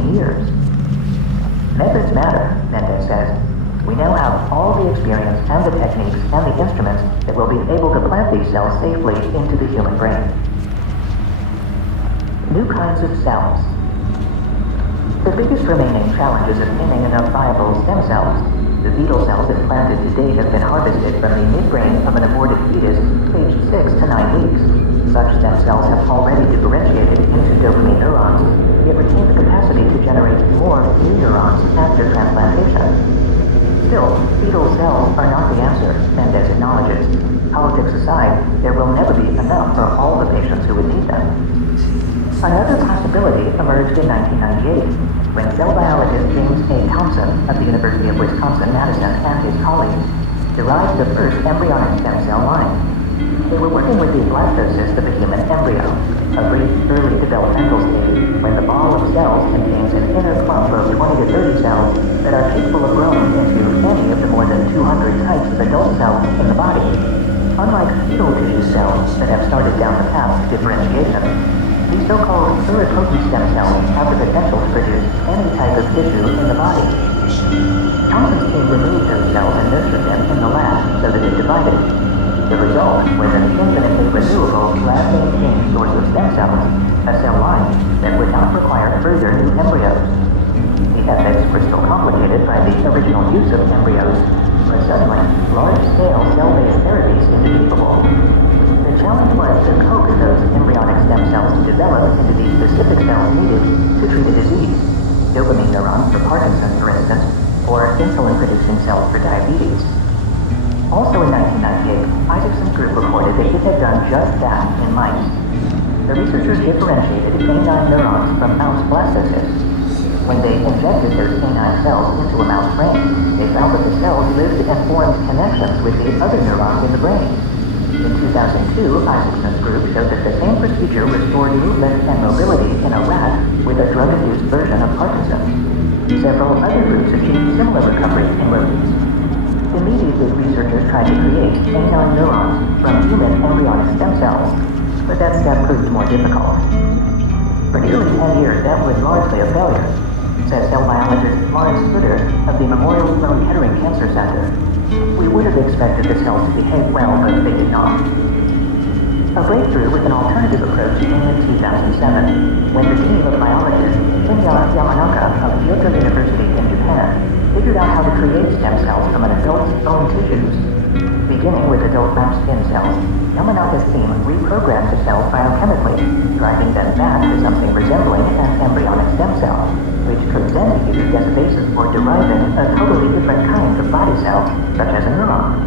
15 years. Methods matter, Mendez says. We now have all the experience and the techniques and the instruments that will be able to plant these cells safely into the human brain. New kinds of cells. The biggest remaining challenge is obtaining enough viable stem cells. The fetal cells implanted to date have been harvested from the midbrain of an aborted fetus aged 6 to 9 weeks. Such stem cells have already differentiated into dopamine neurons, yet retain the capacity to generate more new neurons after transplantation. Still, fetal cells are not the answer, Mendez acknowledges. Politics aside, there will never be enough for all the patients who would need them. Another possibility emerged in 1998, when cell biologist James A. Thompson of the University of Wisconsin-Madison and his colleagues derived the first embryonic stem cell line. They were working with the blastocyst of a human embryo, a brief early developmental stage when the ball of cells contains an inner clump of 20 to 30 cells that are capable of growing into any of the more than 200 types of adult cells in the body. Unlike fetal tissue cells that have started down the path of differentiation, these so-called pluripotent stem cells have the potential to produce any type of tissue in the body. Thompson's team removed those cells and nurtured them in the lab so that they divided. The result was an infinitely renewable, lab-maintained source of stem cells, a cell line that would not require further new embryos. The ethics were still complicated by the original use of embryos, but suddenly, large-scale cell-based therapies seemed achievable. The challenge was to coax those embryonic stem cells to develop into the specific cells needed to treat a disease, dopamine neurons for Parkinson's, for instance, or insulin-producing cells for diabetes. Also in 1998, Isaacson's group reported that it had done just that in mice. The researchers differentiated canine neurons from mouse blastocysts. When they injected those canine cells into a mouse brain, they found that the cells lived and formed connections with the other neurons in the brain. In 2002, Isaacson's group showed that the same procedure restored movement and mobility in a rat with a drug-induced version of Parkinson's. Several other groups achieved similar recovery in rodents. Immediately, researchers tried to create canine neurons from human embryonic stem cells, but that step proved more difficult. For nearly 10 years, that was largely a failure, says cell biologist Lawrence Sutter of the Memorial Sloan Kettering Cancer Center. We would have expected the cells to behave well, but they did not. A breakthrough with an alternative approach came in 2007, when the team of biologists Shinya Yamanaka of Kyoto University in Japan figured out how to create stem cells from an adult's own tissues. Beginning with adult mouse skin cells, Yamanaka's team reprogrammed the cells biochemically, driving them back to something resembling an embryonic stem cell, which could then be used as a basis for deriving a totally different kind of body cell, such as a neuron.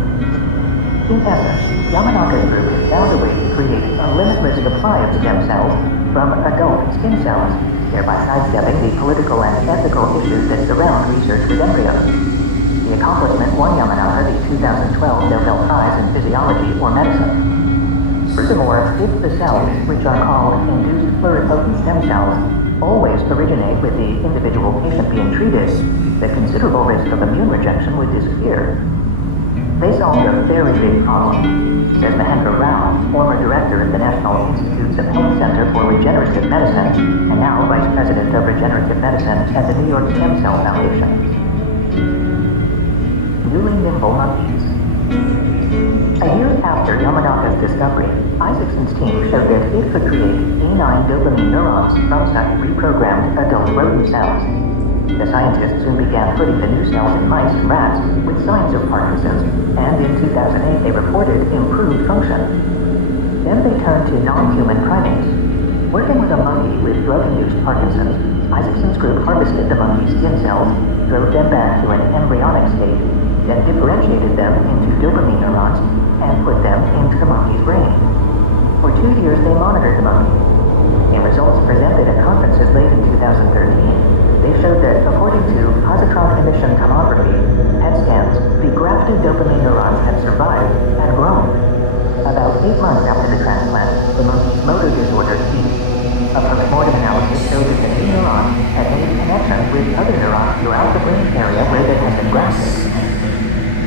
In essence, Yamanaka's group has found a way to create a limitless supply of stem cells from adult skin cells, thereby sidestepping the political and ethical issues that surround research with embryos. The accomplishment won Yamanaka the 2012 Nobel Prize in Physiology or Medicine. Furthermore, if the cells, which are called induced pluripotent stem cells, always originate with the individual patient being treated, the considerable risk of immune rejection would disappear. They solved a very big problem, says Mahendra Rao, former director of the National Institutes of Health Center for Regenerative Medicine, and now Vice President of Regenerative Medicine at the New York Stem Cell Foundation. Newly nimble monkeys. A year after Yamanaka's discovery, Isaacson's team showed that it could create canine dopamine neurons from such reprogrammed adult rodent cells. The scientists soon began putting the new cells in mice and rats with signs of Parkinson's, and in 2008 they reported improved function. Then they turned to non-human primates. Working with a monkey with drug-induced Parkinson's, Isaacson's group harvested the monkey's skin cells, drove them back to an embryonic state, then differentiated them into dopamine neurons and put them into the monkey's brain. For 2 years they monitored the monkey. In results presented at conferences late in 2013, they showed that, according to positron emission tomography, PET scans, the grafted dopamine neurons had survived and grown. About 8 months after the transplant, the monkey's motor disorder ceased. A postmortem analysis showed that the new neurons had made connections with other neurons throughout the brain area where they had been grafted.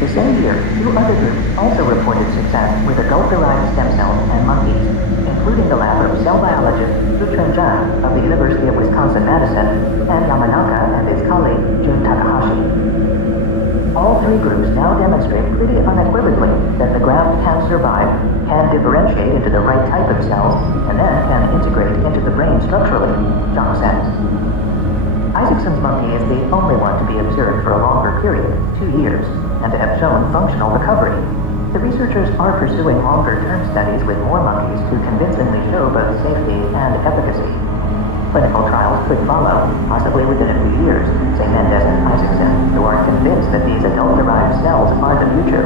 The same year, 2 other groups also reported success with adult-derived stem cells and monkeys, including the lab of cell biologist Zhuchen Zhang of the University of Wisconsin-Madison and Yamanaka groups now demonstrate pretty unequivocally that the graft can survive, can differentiate into the right type of cells, and then can integrate into the brain structurally, John says. Isaacson's monkey is the only one to be observed for a longer period, 2 years, and to have shown functional recovery. The researchers are pursuing longer-term studies with more monkeys to convincingly show both safety and efficacy. Clinical trials could follow, possibly within a few years, say Mendez and Isaacson, who are convinced that these adult-derived cells are the future.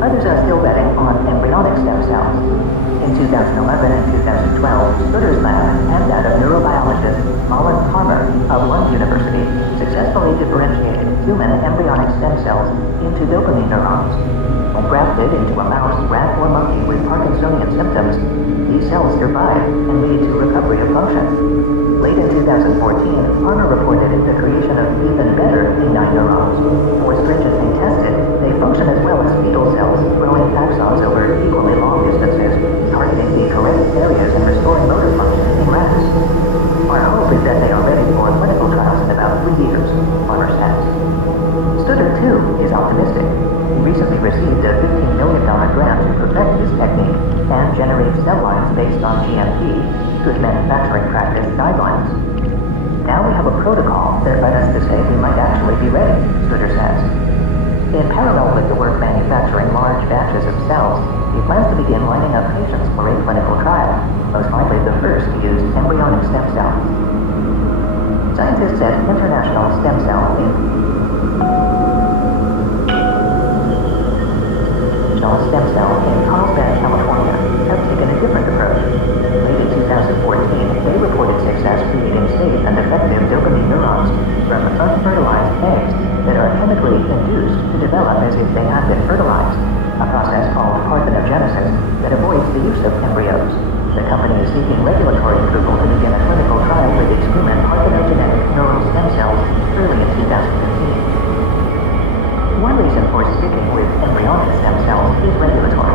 Others are still betting on embryonic stem cells. In 2011 and 2012, Sutter's lab and that of neurobiologist Malin Palmer of Lund University successfully differentiated human embryonic stem cells into dopamine neurons. When grafted into a mouse, rat, or monkey with Parkinsonian symptoms, these cells survive and lead to recovery of function. Late in 2014, Palmer reported the creation of even better canine neurons. More stringently tested, they function as well as fetal cells, growing axons over equally long distances, targeting the correct areas and restoring motor function in rats. Our hope is that they are ready for clinical trials in about 3 years, Palmer says. Stutter, too, is optimistic. He recently received a $15 million grant to perfect his technique and generate cell lines based on GMP, Good Manufacturing Practice guidelines. Now we have a protocol that led us to say we might actually be ready, Stutter says. In parallel with the work manufacturing large batches of cells, he plans to begin lining up patients for a clinical trial, most likely the first to use embryonic stem cells. Scientists at International Stem Cell in Carlsbad, California, have taken a different approach. Late in 2014, they reported success creating safe and effective dopamine neurons from unfertilized eggs that are chemically induced to develop as if they had been fertilized, a process called parthenogenesis that avoids the use of embryos. The company is seeking regulatory approval to begin a clinical trial with its human parthenogenetic neural stem cells early in 2015. One reason for sticking with embryonic stem cells is regulatory.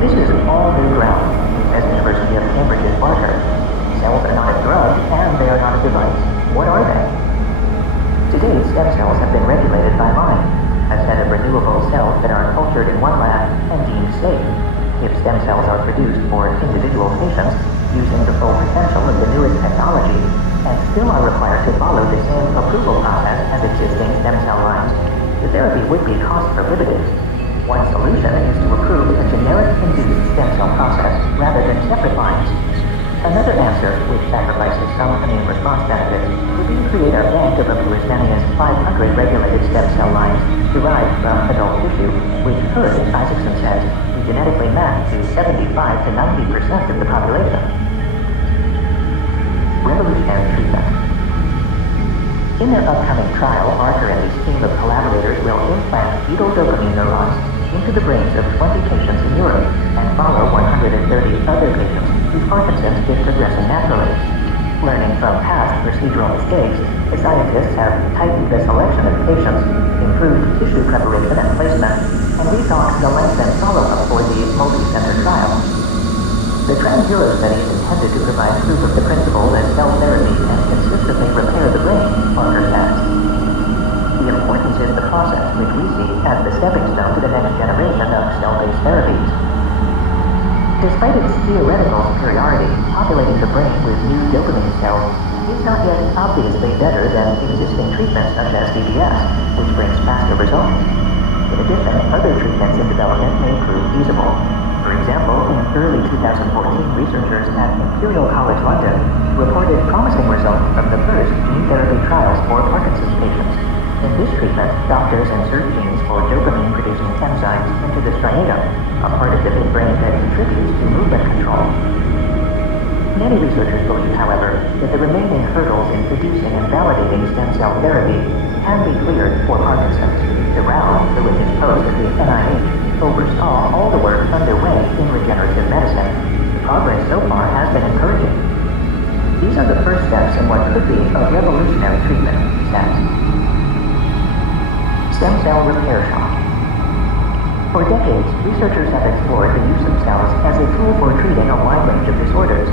This is all new ground, says University of Cambridge's Barker. Cells are not a drug, and they are not a device. What are they? To date, stem cells have been regulated by line, a set of renewable cells that are cultured in one lab and deemed safe. If stem cells are produced for individual patients using the full potential of the newest technology and still are required to follow the same approval process as existing stem cell lines, the therapy would be cost prohibitive. One solution is to approve a generic induced stem cell process rather than separate lines. Another answer, which sacrifices some immune response benefits, would be to create a bank of up to as many as 500 regulated stem cell lines derived from adult tissue, which could, Isaacson says, be genetically mapped to 75 to 90% of the population. Revolutionary treatment. In their upcoming trial, Barker and his team of collaborators will implant fetal dopamine neurons into the brains of 20 patients in Europe and follow 130 other patients whose Parkinson's is progressing naturally. Learning from past procedural mistakes, the scientists have tightened the selection of patients, improved tissue preparation and placement, and rethought the length and follow-up for the multi-center trial. The Trans-Euro study is intended to provide proof of the principle that cell therapy can consistently repair the brain, Barker says. The importance is the process which we see as the stepping stone to the next generation of cell-based therapies. Despite its theoretical superiority, populating the brain with new dopamine cells is not yet obviously better than existing treatments such as DBS, which brings faster results. In addition, other treatments in development may prove feasible. For example, in early 2014, researchers at Imperial College London reported promising results from the first gene therapy trials for Parkinson's patients. In this treatment, doctors insert genes for dopamine-producing enzymes into the striatum, a part of the midbrain that contributes to movement control. Many researchers believe, however, that the remaining hurdles in producing and validating stem cell therapy can be cleared for Parkinson's. DeRao, who in his post at the NIH oversaw all the work underway in regenerative medicine, progress so far has been encouraging. These are the first steps in what could be a revolutionary treatment, he says. Stem cell repair shock. For decades, researchers have explored the use of cells as a tool for treating a wide range of disorders.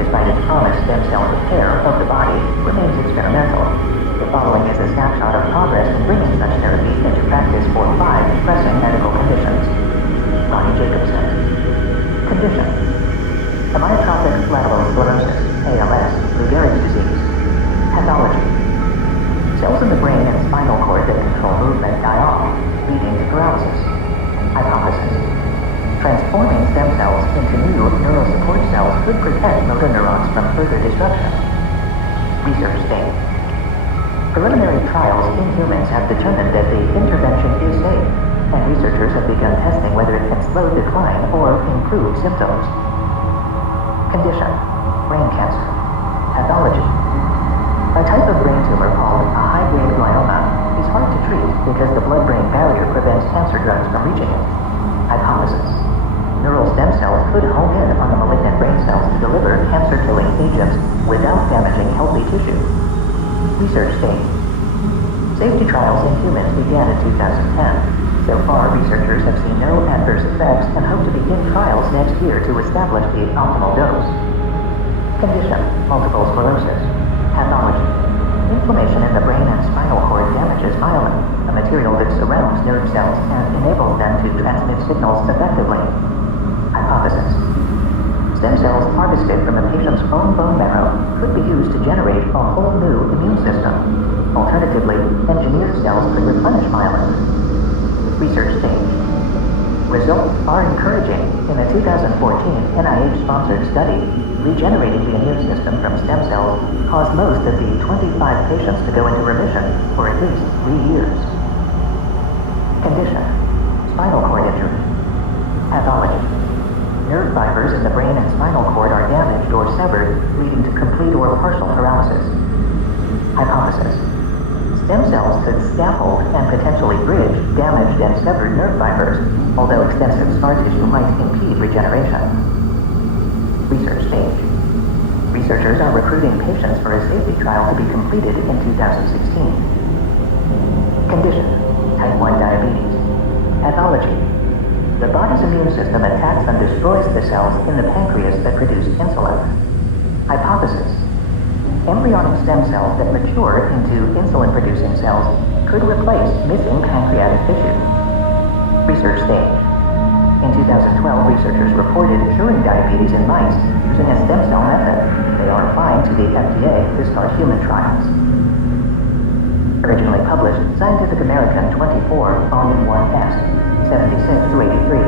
Despite its promise, stem cell repair of the body remains experimental. The following is a snapshot of progress in bringing such therapies into practice. cells in the brain and spinal cord that control movement die off, leading to paralysis. Hypothesis. Transforming stem cells into new neural support cells could protect motor neurons from further destruction. Research stage. Preliminary trials in humans have determined that the intervention is safe, and researchers have begun testing whether it can slow decline or improve symptoms. Condition. Brain cancer. Pathology. A type of brain tumor called a high-grade glioma is hard to treat because the blood-brain barrier prevents cancer drugs from reaching it. Hypothesis. Neural stem cells could home in on the malignant brain cells to deliver cancer-killing agents without damaging healthy tissue. Research stage. Safety trials in humans began in 2010. So far, researchers have seen no adverse effects and hope to begin trials next year to establish the optimal dose. Condition. Multiple sclerosis. Pathology. Inflammation in the brain and spinal cord damages myelin, a material that surrounds nerve cells and enables them to transmit signals effectively. Hypothesis. Stem cells harvested from a patient's own bone marrow could be used to generate a whole new immune system. Alternatively, engineered cells could replenish myelin. Research stage. Results are encouraging. In a 2014 NIH-sponsored study, regenerating the immune system from stem cells caused most of the 25 patients to go into remission for at least 3 years. Condition. Spinal cord injury. Pathology. Nerve fibers in the brain and spinal cord are damaged or severed, leading to complete or partial paralysis. Hypothesis. Stem cells could scaffold and potentially bridge damaged and severed nerve fibers, although extensive scar tissue might impede regeneration. Research stage. Researchers are recruiting patients for a safety trial to be completed in 2016. Condition. Type 1 diabetes. Pathology. The body's immune system attacks and destroys the cells in the pancreas that produce insulin. Hypothesis. Embryonic stem cells that mature into insulin-producing cells could replace missing pancreatic tissue. Research stage. In 2012, researchers reported curing diabetes in mice using a stem cell method. They are applying to the FDA to start human trials. Originally published, Scientific American 24, Volume 1S, 76-83,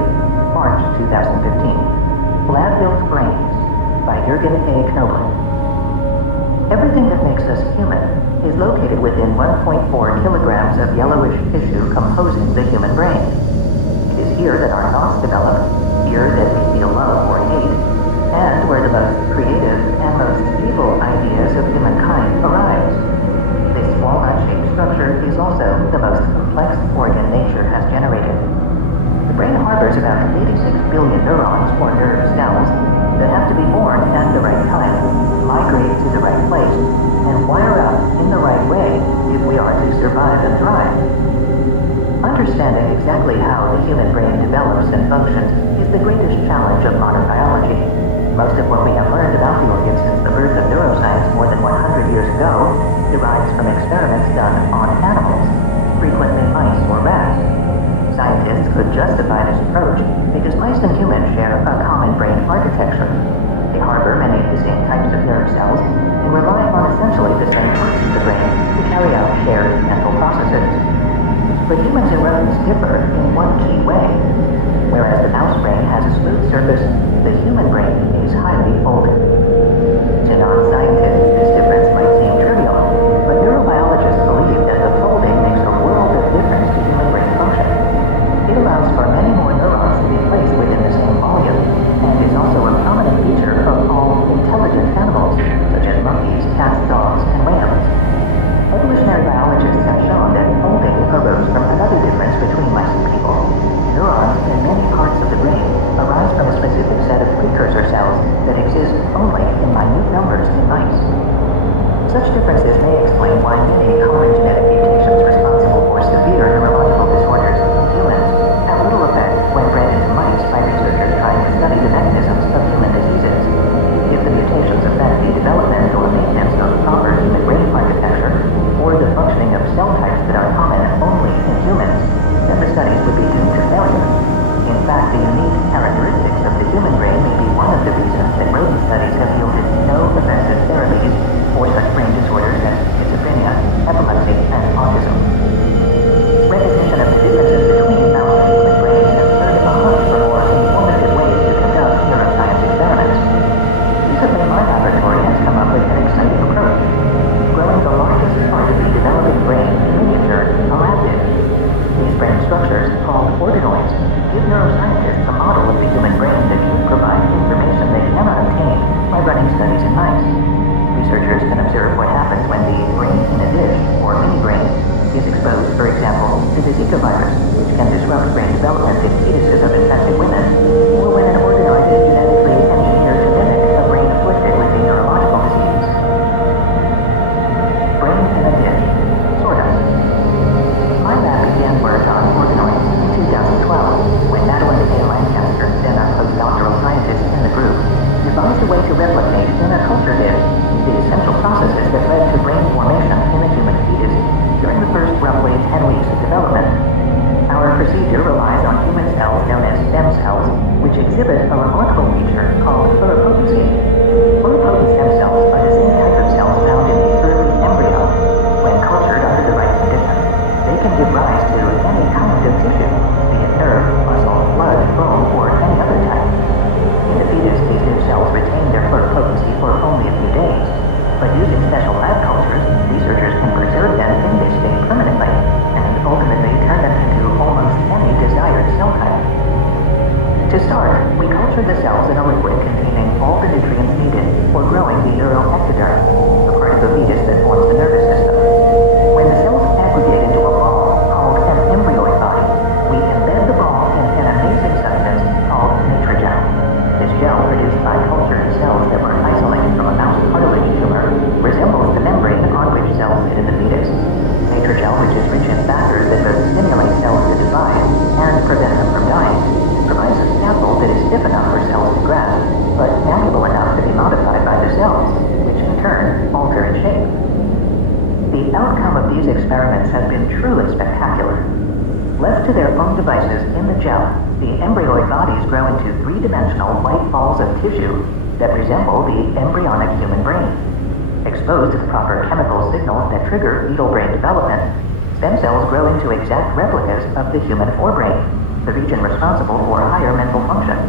March 2015. Lab-Built Brains, by Jürgen A. Knobel. Everything that makes us human is located within 1.4 kilograms of yellowish tissue composing the human brain. It is here that our thoughts develop, here that we feel love or hate, and where the most creative and most evil ideas of humankind arise. This walnut-shaped structure is also the most complex organ nature has generated. The brain harbors about 86 billion neurons or nerve cells that have to be born at the right time, migrate to the right place, and wire up in the right way if we are to survive and thrive. Understanding exactly how the human brain develops and functions is the greatest challenge of modern biology. Most of what we have learned about the organ since the birth of neuroscience more than 100 years ago derives from experiments done on animals, frequently mice or rats. Scientists could justify this approach because mice and humans share a common brain architecture. They harbor many of the same types of nerve cells and rely on essentially the same parts of the brain to carry out shared mental processes. But humans and rodents differ in one key way. Whereas the mouse brain has a smooth surface, the human brain is highly folded. To non-scientists, this difference might seem trivial, but neurobiologists believe that the folding makes a world of difference to human brain function. It allows for many more neurons to be placed within the same volume, and is also a prominent feature of all intelligent animals, such as monkeys, cats, dogs, and whales. Evolutionary biologists have shown that folding arose from another difference between mice and people. Neurons in many parts of the brain arise from a specific set of precursor cells that exist only in minute numbers in mice. Such differences may explain why many common genetic mutations responsible for severe neurological disorders in humans have little effect when bred into mice by researchers trying to study the mechanisms of human diseases. If the mutations affect the development or maintenance of proper human brain architecture, or the functioning of cell types that are common only in humans, then the studies would be doomed to failure. In fact, the unique characteristics of the human brain may be one of the reasons that rodent studies have yielded no effective therapies for such brain disorders as schizophrenia, outcome of these experiments has been truly spectacular. Left to their own devices in the gel, the embryoid bodies grow into three-dimensional white balls of tissue that resemble the embryonic human brain. Exposed to the proper chemical signals that trigger fetal brain development, stem cells grow into exact replicas of the human forebrain, the region responsible for higher mental functions.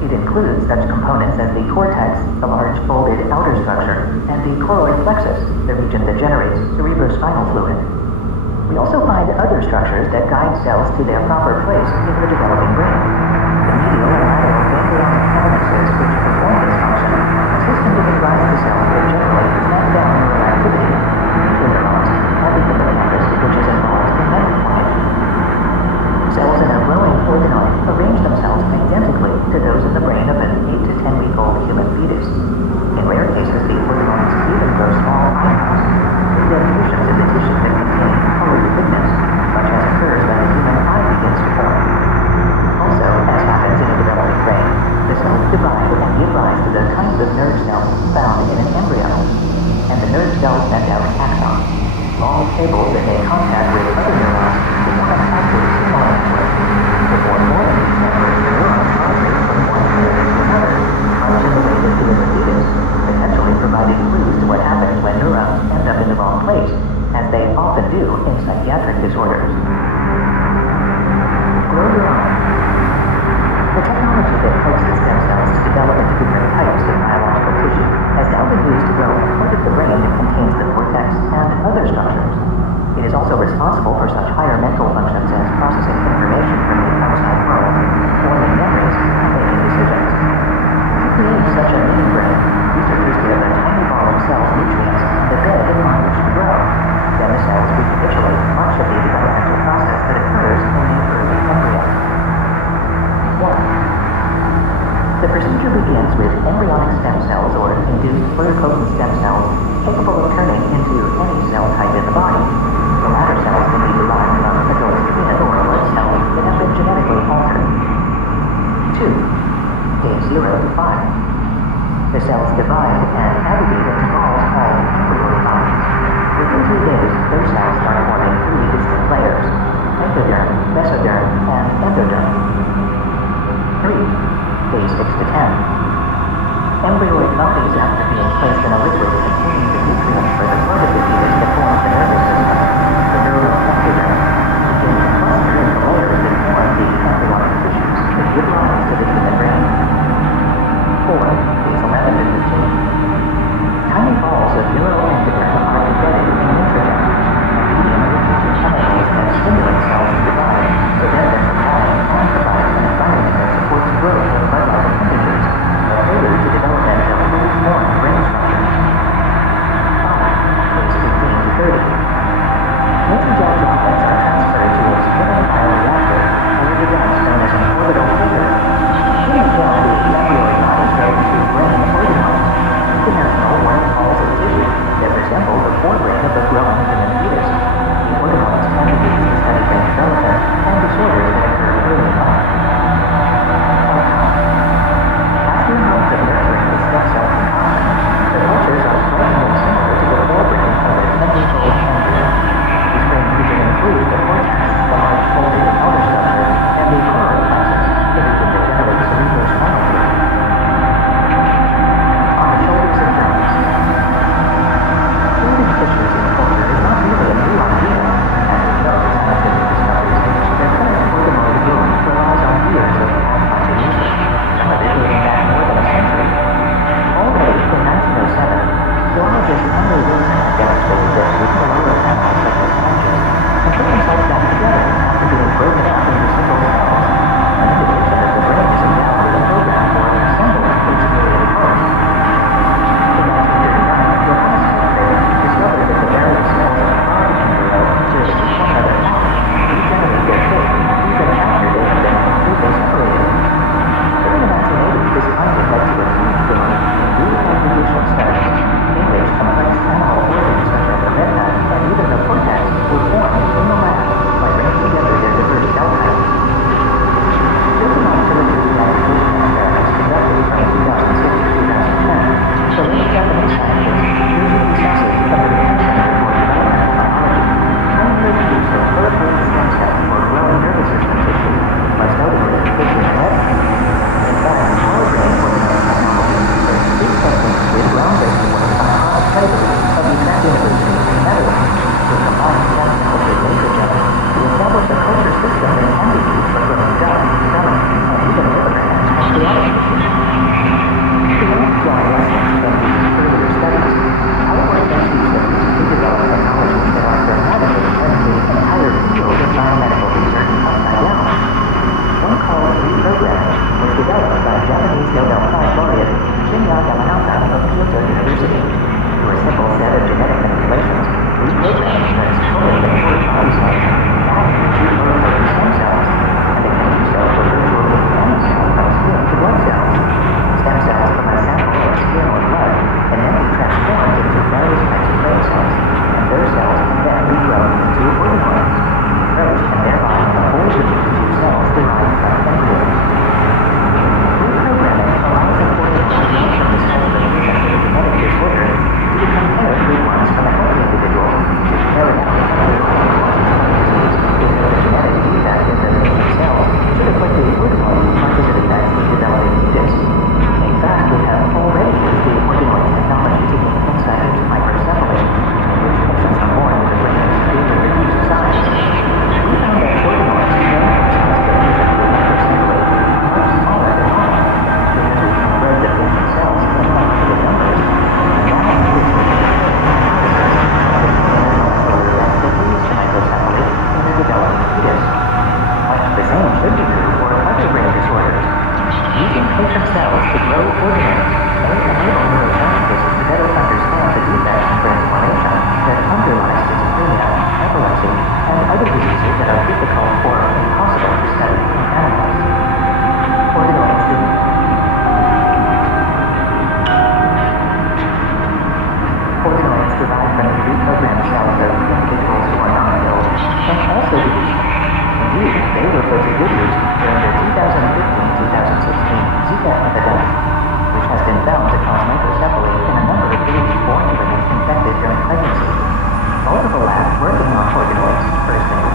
It includes such components as the cortex, the large folded outer structure, and the choroid plexus, the region that generates cerebrospinal fluid. We also find other structures that guide cells to their proper place in the developing brain. The medial and lateral ganglionic eminences which perform this function assist in giving rise to cells that generate and down neural activity, the neurons, and the hippocampus, which is involved in memory formation. Cells in a growing organoid arrange themselves identically to those in the brain of an 8 to 10-week-old human fetus. In rare cases, the organoids even grow small eyebrows, with mutations in the tissue that contain colored pigments, much as occurs when a human eye begins to form. Also, as happens in a developing brain, the cells divide and give rise to the kinds of nerve cells found in an embryo, and the nerve cells send out axons, long cables that make contact with other neurons to form a pathway similar network. Before forming these networks, the neurons migrate from one area to another, much in the way they do in the fetus, potentially providing clues to what happens when neurons end up in the wrong place, as they often do in psychiatric disorders. Grow your own. The technology that coaxes stem cells to develop into different types of biological tissue has now been used to grow a part of the brain that contains the cortex and other structures. It is also responsible for such higher mental functions as processing information from the outside world, forming memories, and making decisions. To create such a mini brain, researchers give a tiny ball of cells nutrients and a bed on which to grow. Then the cells recapitulate much of the developmental process that occurs in the early embryo. 1. The procedure begins with embryonic stem cells or induced pluripotent stem cells capable of turning into any cell type in the body. The latter cells can be derived from adult skin or blood cells that have been genetically altered. 2. Day 0 to 5. The cells divide and aggregate into balls called embryoid bodies. Within 3 days, those cells start forming 3 distinct layers: ectoderm, mesoderm, and endoderm. 3. Days 6 to 10. Embryoid bodies, after being placed in a liquid containing the nutrients for the part of the fetus that forms the nervous system, the neural ectoderm, begin to cluster into layers that form the embryonic tissues that give rise to the human brain. 4. Days 11 to 15. Tiny balls of neural ectoderm are embedded in introderm, a medium that features chemicals that stimulate cells to divide, prevent them from dying, and provide an environment that supports growth of blood-like appendages, a prelude to development of fully formed brain structures.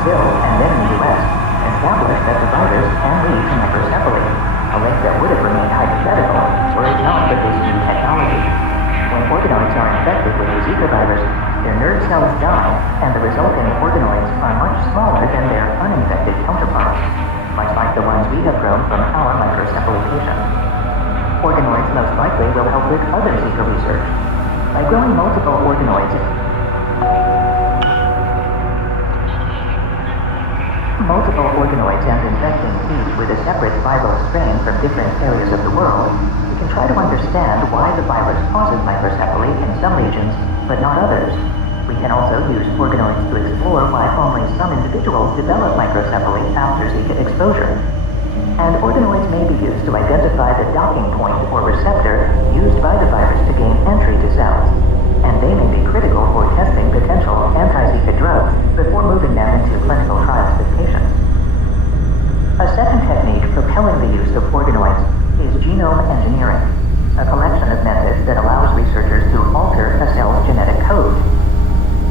Brazil and then in the US, established that the virus can lead to microcephaly, a link that would have remained hypothetical were it not for this new technology. When organoids are infected with the Zika virus, their nerve cells die, and the resulting organoids are much smaller than their uninfected counterparts, much like the ones we have grown from our microcephaly patients. Organoids most likely will help with other Zika research. By growing multiple organoids and infecting each with a separate viral strain from different areas of the world, we can try to understand why the virus causes microcephaly in some regions, but not others. We can also use organoids to explore why only some individuals develop microcephaly after Zika exposure. And organoids may be used to identify the docking point or receptor used by the virus to gain entry to cells, and they may be critical for testing potential anti-Zika drugs before moving them into clinical trials with patients. A second technique propelling the use of organoids is genome engineering, a collection of methods that allows researchers to alter a cell's genetic code.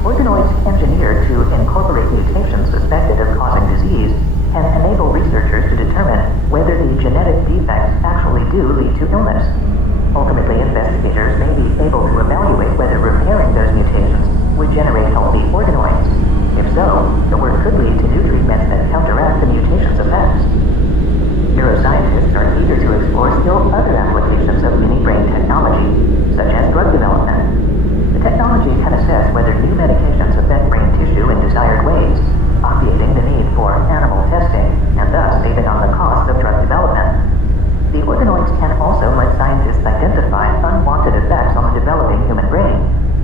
Organoids engineered to incorporate mutations suspected of causing disease can enable researchers to determine whether the genetic defects actually do lead to illness. Ultimately, investigators may be able to evaluate whether repairing those mutations would generate healthy organoids. If so, the work could lead to new treatments that counteract the mutation's effects. Neuroscientists are eager to explore still other applications of mini-brain technology, such as drug development. The technology can assess whether new medications affect brain tissue in desired ways, obviating the need for animal testing, and thus saving on the cost of drug development. The organoids can also let scientists identify unwanted effects on the developing human brain,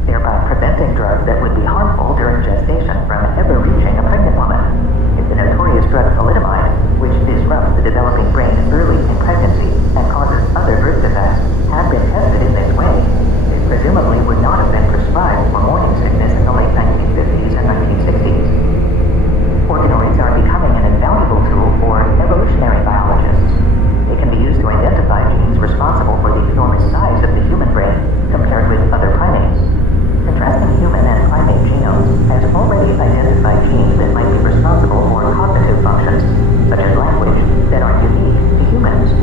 thereby preventing drugs that would be harmful during gestation from ever reaching a pregnant woman. If the notorious drug thalidomide, which disrupts the developing brain early in pregnancy and causes other birth defects, had been tested in this way, it presumably would not have been prescribed for morning sickness in the late 1950s and 1960s. Organoids are becoming an invaluable tool for evolutionary biologists. They can be used to identify genes responsible for the enormous size of the human brain compared with other primates. Contrasting human and primate genomes has already identified genes that might be responsible for cognitive functions, such as language, that are unique to humans.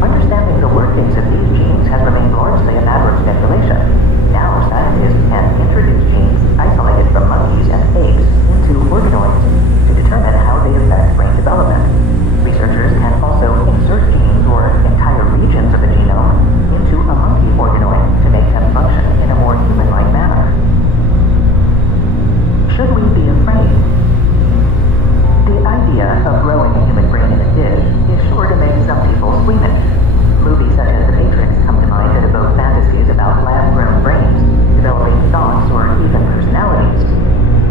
Understanding the workings of these genes has remained largely a matter of speculation. Now, scientists can introduce genes isolated from monkeys and apes into organoids to determine how they affect brain development. Researchers can also insert genes or entire regions of a genome into a monkey organoid to make them function in a more human-like manner. Should we be afraid? The idea of growing a human brain in a dish is sure to make some people squeamish. Movies such as The Matrix come to mind that evoke fantasies about lab-grown brains, developing thoughts or even personalities.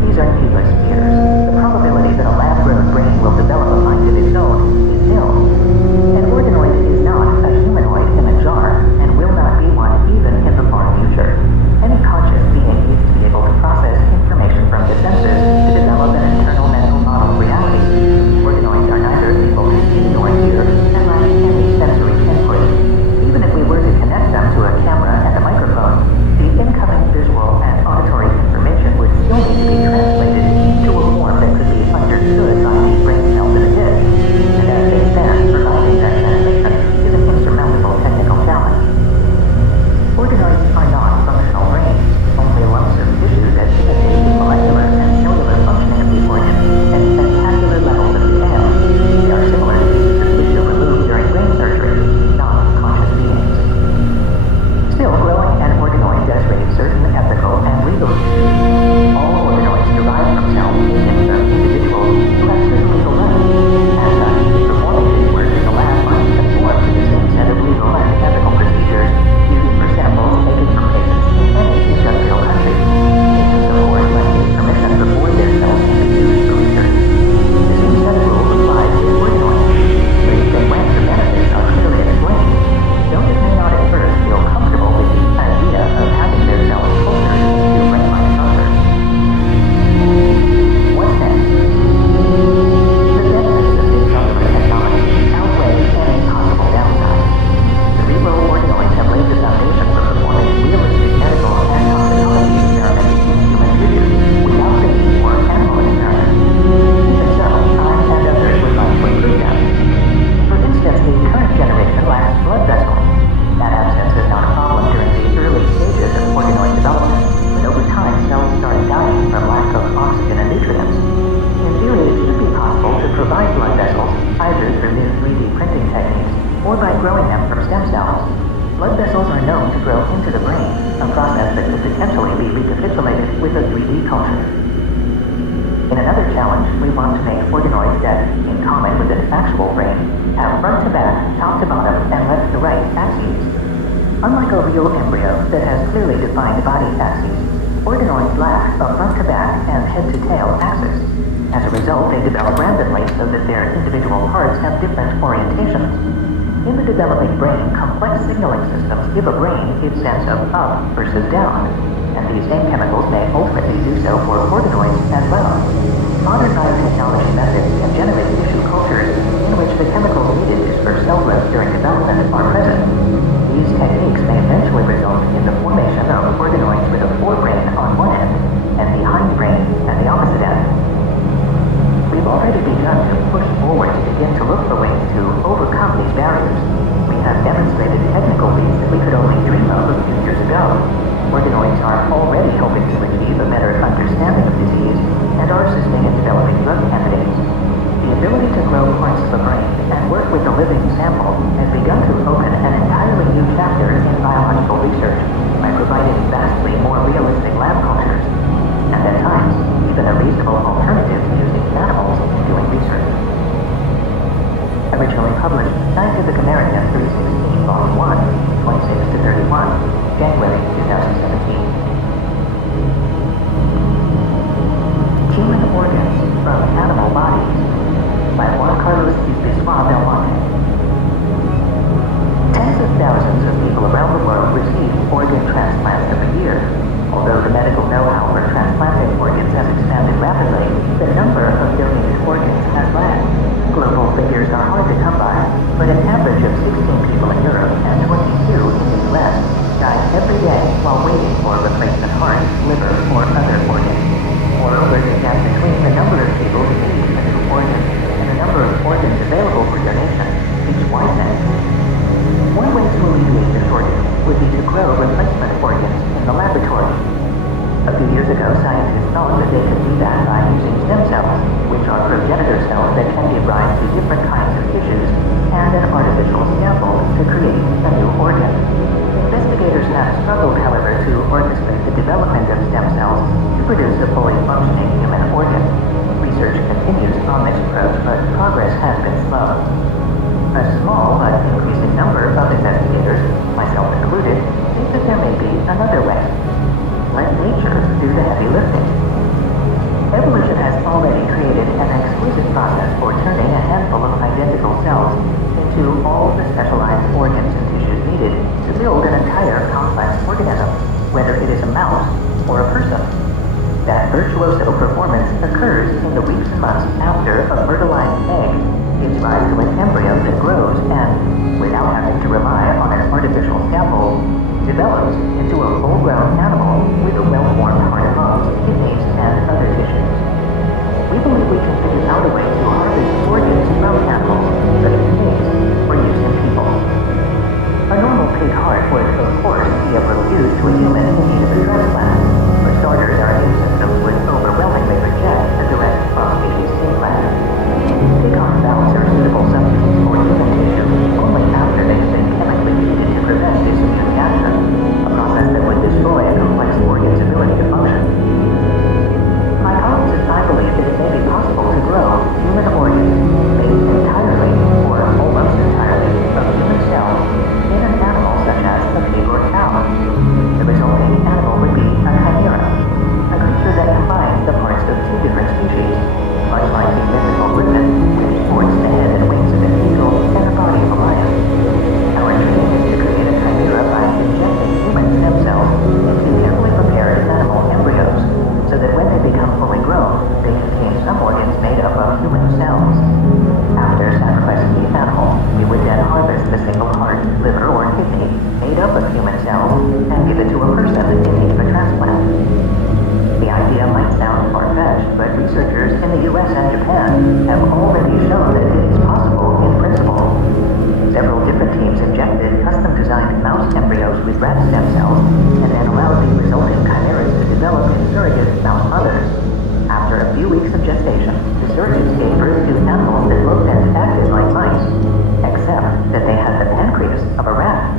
These are needless fears. The probability that a lab-grown brain will develop a mind of its own is nil. An organoid is not a humanoid in a jar, and will not be one even in the far future. Any conscious being needs to be able to process information from the senses challenge, we want to make organoids that, in common with an actual brain, have front to back, top to bottom, and left to right axes. Unlike a real embryo that has clearly defined body axes, organoids lack a front to back and head to tail axis. As a result, they develop randomly so that their individual parts have different orientations. In the developing brain, complex signaling systems give a brain its sense of up versus down, and these same chemicals may ultimately do so for organoids as well. Modern biotechnology methods can generate tissue cultures in which the chemicals needed for cell growth during development are present. These techniques may eventually result in the formation of organoids with a forebrain on one end and the hindbrain at the opposite end. We've already begun to push forward to begin to look for ways to overcome these barriers. We have demonstrated technical feats that we could only dream of a few years ago. Organoids are already helping to achieve a better understanding of disease and are assisting in developing drug candidates. The ability to grow parts of the brain and work with a living sample has begun to open an entirely new chapter in biological research by providing vastly more realistic lab cultures, and at times, even a reasonable alternative to using animals in doing research. Originally published Scientific American 316, Volume 1, 26 to 31, January 2017. Human organs from animal bodies by Juan Carlos Bisbal del Monte. Tens of thousands of people around the world receive organ transplants every year. Although the medical know-how for transplanting organs has expanded rapidly, the number of donated organs has lagged. Global figures are hard to come by, but an average of 16 people in Europe and 22 in the US die every day while waiting for a replacement heart, liver, or other organs. Moreover, the gap between the number of people who need a new organ and the number of organs available for donation keeps widening. One way to alleviate this shortage would be to grow replacement organs in the laboratory. A few years ago, scientists thought that they could do that by using stem cells, which are progenitor cells that can give rise to different kinds of tissues, and an artificial scaffold to create a new organ. Investigators have struggled, however, to orchestrate the development of stem cells to produce a fully functioning human organ. Research continues on this approach, but progress has been slow. A small but increasing number of investigators, myself included, think that there may be another way. Let nature do the heavy lifting. Evolution has already created an exquisite process for turning a handful of identical cells into all the specialized organs and tissues needed to build an entire complex organism, whether it is a mouse or a person. That virtuoso performance occurs in the weeks and months after a fertilized egg gives rise to an embryo that grows and, without having to rely on an artificial scaffold, develops into a full-grown animal with a well-formed heart and lungs, kidneys, and other tissues. We believe we can figure out a way to harvest organs from animals, such as pigs, for use in people. A normal pig heart would, of course, be of little use to a human in need of a transplant. For starters, our immune systems would overwhelmingly reject a direct cross-species implant. Pig heart valves are suitable substitutes for human tissue only after they've been chemically treated to prevent this immune reaction, a process that would destroy a complex organ's ability to function. My colleagues and I believe that it may be possible to grow human organs made entirely, or almost entirely, of human cells in an animal such as a pig or cow. The resulting animal would be a chimera, a creature that combines the parts of two different species, much like the mythical griffin, which sports the head and wings of an eagle and the body of a lion. Our dream is to create a chimera by injecting human stem cells into carefully prepared animal embryos, so that when they become fully grown, they contain some organs made up of human cells. After sacrificing the animal, we would then harvest a single heart, liver, or kidney made up of human cells and give it to a person in need of a transplant. The idea might sound far-fetched, but researchers in the US and Japan have already shown that it is possible in principle. Several different teams injected custom-designed mouse embryos with rat stem cells and then allowed the resulting chimeras to develop in surrogate mouse mothers. After a few weeks of gestation, the surrogates gave birth to animals that looked and acted like mice, except that they had the pancreas of a rat.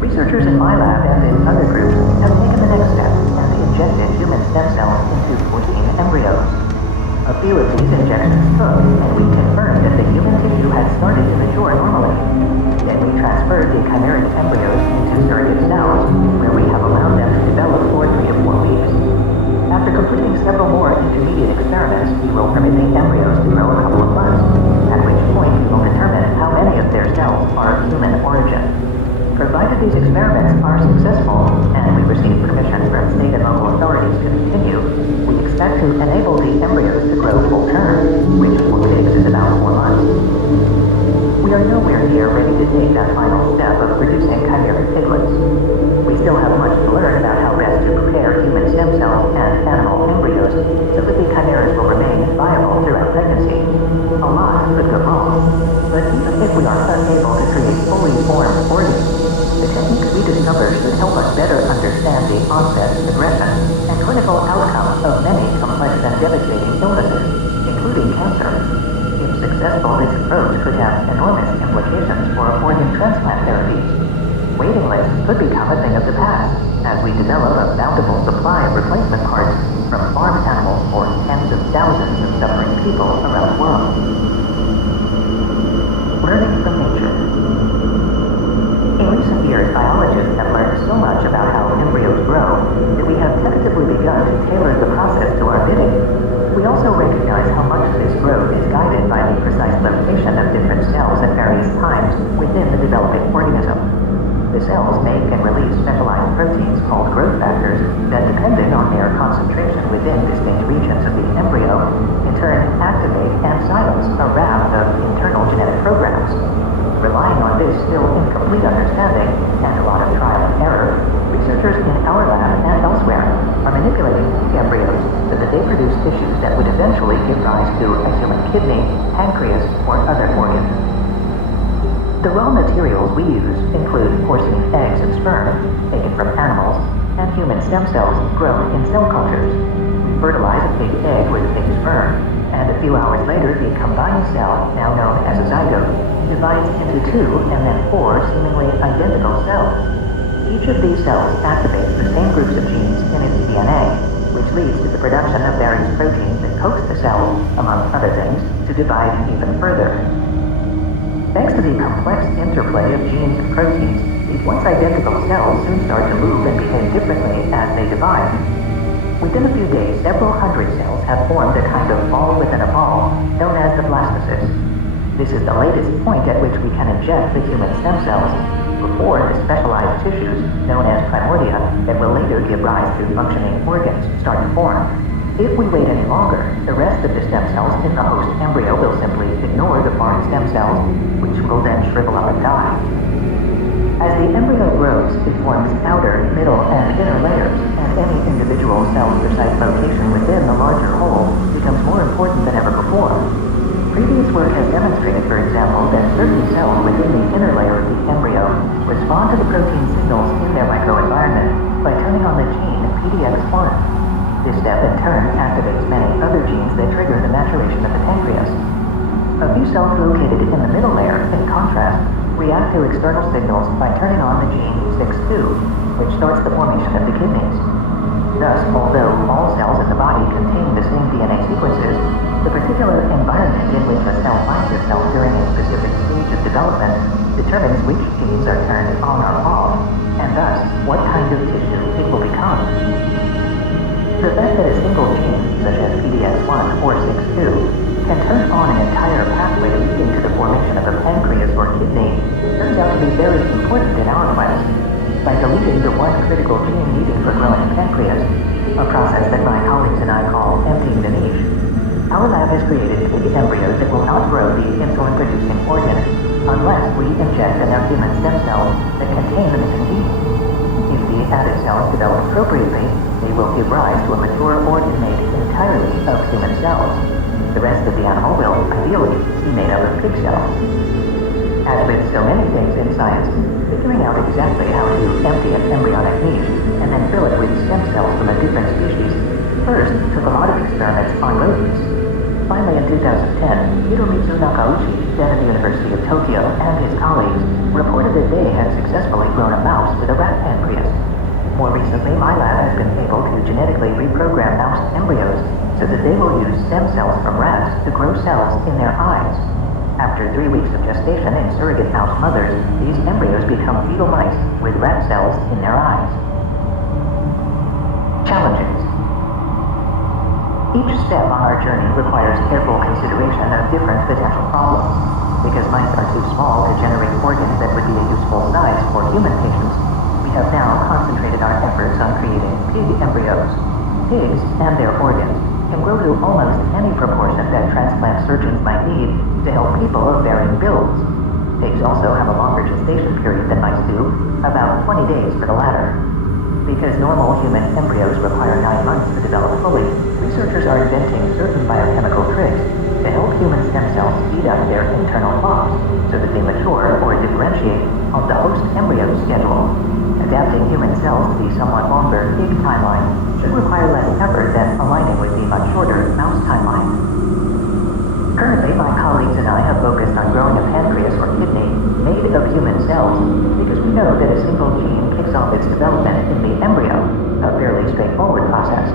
Researchers in my lab and in other groups have taken the next step and injected human stem cells into 14 embryos. A few of these injections took, and we confirmed that the human tissue had started to mature normally. Then we transferred the chimeric embryos into surrogate cells, where we have allowed them to develop for 3 to 4 weeks. After completing several more intermediate experiments, we will permit the embryos to grow a couple of months, at which point we will determine how many of their cells are human origin. Provided these experiments are successful, and we receive permission from state and local authorities to continue, we expect to enable the embryos to grow full term, which for pigs is about 4 months. We are nowhere near ready to take that final step of producing chimeric piglets. We still have much to learn about how best to prepare human stem cells and animal embryos so that the chimeras will remain viable throughout pregnancy. A lot could go wrong, but even if we are unable to create fully formed organs, the techniques we discover should help us better understand the onset, progression, and clinical outcomes of many complex and devastating illnesses, including cancer. If successful, this approach could have enormous implications for organ transplant therapies. Waiting lists could become a thing of the past, as we develop a bountiful supply of replacement parts from farm animals for tens of thousands of suffering people around the world. Learning from nature. In recent years, biologists have learned so much about how embryos grow that we have tentatively begun to tailor the process to our bidding. We also recognize how much of this growth is guided by the precise location of different cells at various times within the developing organism. The cells make and release specialized proteins called growth factors that, depending on their concentration within distinct regions of the embryo, in turn activate and silence a raft of internal genetic programs. Relying on this still incomplete understanding and a lot of trial and error, researchers in our lab and elsewhere are manipulating pig embryos so that they produce tissues that would eventually give rise to a human kidney, pancreas, or other organ. The raw materials we use include porcine eggs and sperm, taken from animals, and human stem cells grown in cell cultures. We fertilize a pig egg with pig sperm, and a few hours later the combined cell, now known as a zygote, divides into 2 and then 4 seemingly identical cells. Each of these cells activates the same groups of genes in its DNA, which leads to the production of various proteins that coax the cells, among other things, to divide even further. Thanks to the complex interplay of genes and proteins, these once identical cells soon start to move and behave differently as they divide. Within a few days, several hundred cells have formed a kind of ball within a ball, known as the blastocyst. This is the latest point at which we can inject the human stem cells, before the specialized tissues, known as primordia, that will later give rise to functioning organs, start to form. If we wait any longer, the rest of the stem cells in the host embryo will simply ignore the foreign stem cells, which will then shrivel up and die. As the embryo grows, it forms outer, middle, and inner layers, and any individual cell's precise location within the larger whole becomes more important than ever before. Previous work has demonstrated, for example, that certain cells within the inner layer of the embryo respond to the protein signals in their microenvironment by turning on the gene PDX1. This step in turn activates many other genes that trigger the maturation of the pancreas. A few cells located in the middle layer, in contrast, react to external signals by turning on the gene 6-2, which starts the formation of the kidneys. Thus, although all cells in the body contain the same DNA sequences, the particular environment in which a cell finds itself during a specific stage of development determines which genes are turned on or off, and thus what kind of tissue it will become. The fact that a single gene, such as PDX1 or 6-2, can turn on an entire pathway leading to the formation of a pancreas or kidney turns out to be very important in our quest. By deleting the one critical gene needed for growing a pancreas, a process that my colleagues and I call emptying the niche, our lab has created pig embryos that will not grow the insulin-producing organ unless we inject enough human stem cells that contain the missing gene. If the added cells develop appropriately, they will give rise to a mature organ made entirely of human cells. The rest of the animal will, ideally, be made up of pig cells. As with so many things in science, figuring out exactly how to empty an embryonic niche and then fill it with stem cells from a different species first took a lot of experiments on rodents. Finally, in 2010, Hiromitsu Nakauchi, then at the University of Tokyo, and his colleagues reported that they had successfully grown a mouse with a rat pancreas. More recently, my lab has been able to genetically reprogram mouse embryos so that they will use stem cells from rats to grow cells in their eyes. After 3 weeks of gestation in surrogate mouse mothers, these embryos become fetal mice with rat cells in their eyes. Challenges. Each step on our journey requires careful consideration of different potential problems. Because mice are too small to generate organs that would be a useful size for human patients, we have now concentrated our efforts on creating pig embryos. Pigs and their organs can grow to almost any proportion that transplant surgeons might need to help people of varying builds. Pigs also have a longer gestation period than mice do, about 20 days for the latter. Because normal human embryos require 9 months to develop fully, researchers are inventing certain biochemical tricks to help human stem cells speed up their internal clocks so that they mature or differentiate on the host embryo schedule. Adapting human cells to the somewhat longer pig timeline should require less effort than aligning with the much shorter mouse timeline. Currently, my colleagues and I have focused on growing a pancreas or kidney made of human cells because we know that a single gene kicks off its development in the embryo, a fairly straightforward process.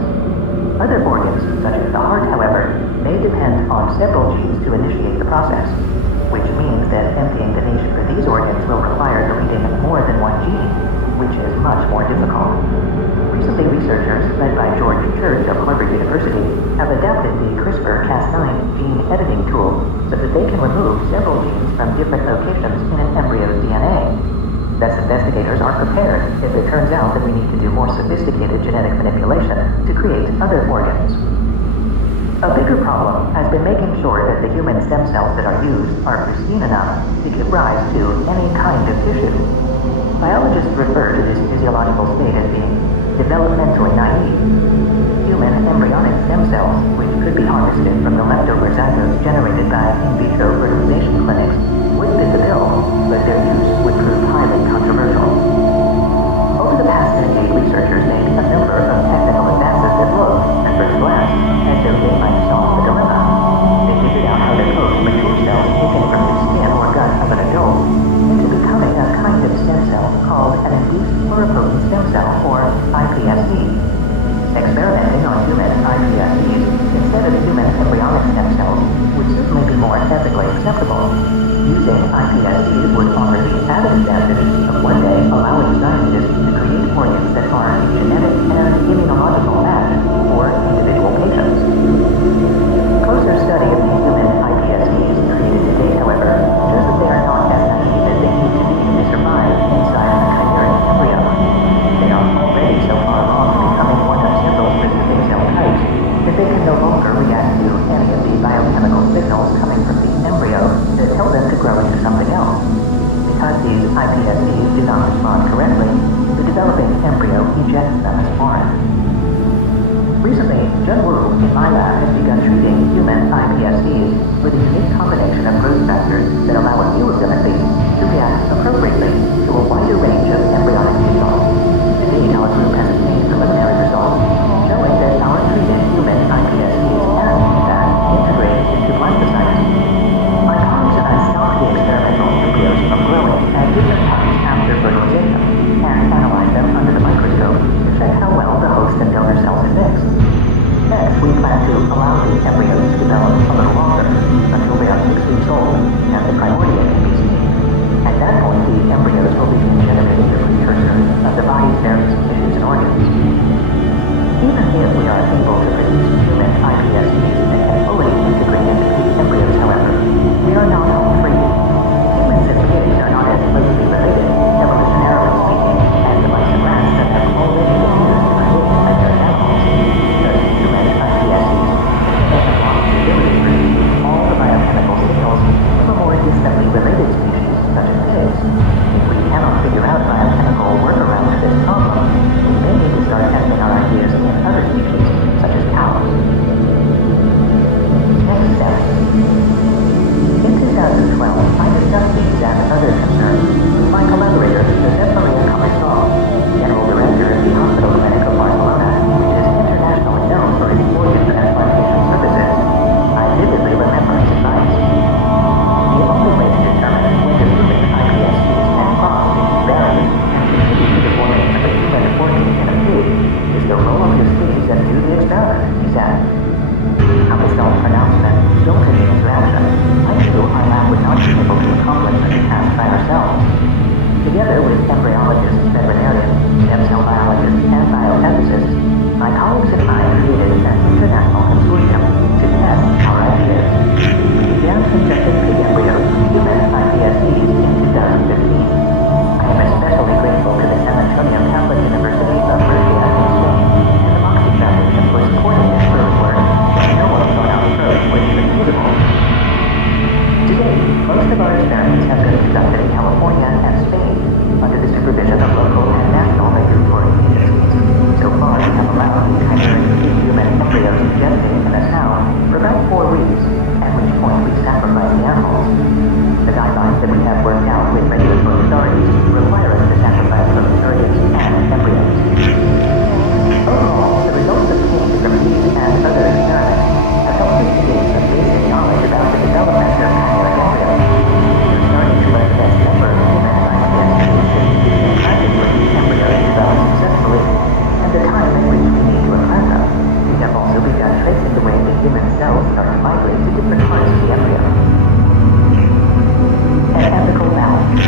Other organs, such as the heart, however, may depend on several genes to initiate the process, which means that emptying the niche for these organs will require deleting more than one gene, which is much more difficult. Recently, researchers, led by George Church of Harvard University, have adapted the CRISPR-Cas9 gene editing tool so that they can remove several genes from different locations in an embryo's DNA. Thus, investigators are prepared if it turns out that we need to do more sophisticated genetic manipulation to create other organs. A bigger problem has been making sure that the human stem cells that are used are pristine enough to give rise to any kind of tissue. Biologists refer to this physiological state as being developmentally naive. Human embryonic stem cells, which could be harvested from the leftover zygotes generated by in vitro fertilization clinics, would fit the bill, but their use would prove highly controversial. Over the past decade, researchers made a number of technical advances that looked, at first glance, as though they might solve the dilemma. They figured out how to coat mature cells taken from the skin or gut of an adult into becoming a kind of stem cell called an induced pluripotent stem cell, or iPSC. Experimenting on human iPSCs instead of human embryonic stem cells would certainly be more ethically acceptable. Using iPSCs would offer the added advantage of one day allowing scientists to create organs that are a genetic and immunological match for individual patients. Closer study of the human iPSCs created to date, however, shows that they are not as naive as they need to be to survive inside a chimeric embryo. They are already so far along in becoming one of several specific cell types that they can no longer react to any of the biochemical signals coming from the embryo that tell them to grow into something else. Because these iPSCs do not respond correctly, the developing embryo ejects them as foreign. Recently, Jun Wu in my lab has begun treating human iPSCs with a unique combination of growth factors that allow a few of them at least to react appropriately to a wider range of embryonic signals. Indeed, our group has obtained preliminary results showing that our treated human iPSCs can, in fact, integrate into blastocytes. My colleagues and I stopped the experimental embryos from growing at different times after fertilization and analyzed them under the microscope to check how well the host and donor cells had mixed. Next, we plan to allow the embryos to develop a little longer, until they are 6 weeks old and the primordia can be seen. At that point, the embryos will begin generating the precursors of the body's various tissues and organs. Even if we are able to produce human iPSCs that can fully integrate into pig embryos, however, we are not home free. Humans and pigs are not as closely related, evolutionarily speaking, as the mice and rats that have already been used to create chimeric animals. Thus, human iPSCs can unlock the ability to receive all the biochemical signals of a more distantly related species, such as pigs. If we cannot figure out biochemical workarounds to this problem, we may need to start testing our ideas in other species, such as cows. Next step. In 2012, I discussed these and other concerns with my collaborator, Josep Maria Comestral, General Director of the Hospital Clinic of Barcelona, which is internationally known for its organ transplantation services. I vividly remember his advice. The only way to determine whether human iPSCs can cross these barriers and contribute to the formation of a human organ in a pig is to roll up your sleeves and do the experiment, he said. neurons migrate to different parts of the embryo. An ethical balance.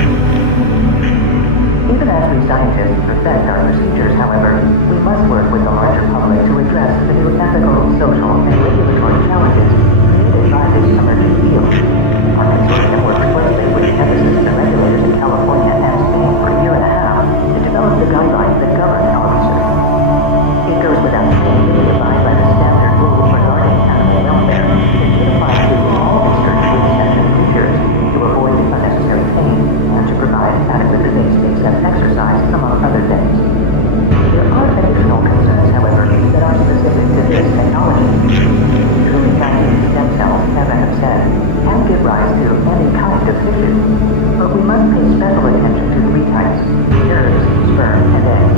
Even as we scientists perfect our procedures, however, we must work with the larger public to address the new ethical, social, and regulatory challenges created by this emerging field. Our consortium worked closely with ethicists and regulators in California and Spain for a year and a half to develop the guidelines that govern our research. It goes without saying that we abide by the standard rules regarding animal welfare that should apply to all research with sensitive creatures to avoid unnecessary pain and to provide adequate basics and exercise, among other things. There are additional concerns, however, that are specific to this technology. Truly valued stem cells, as I have said, can give rise to any kind of tissue, but we must pay special attention to three types: nerves, sperm, and eggs,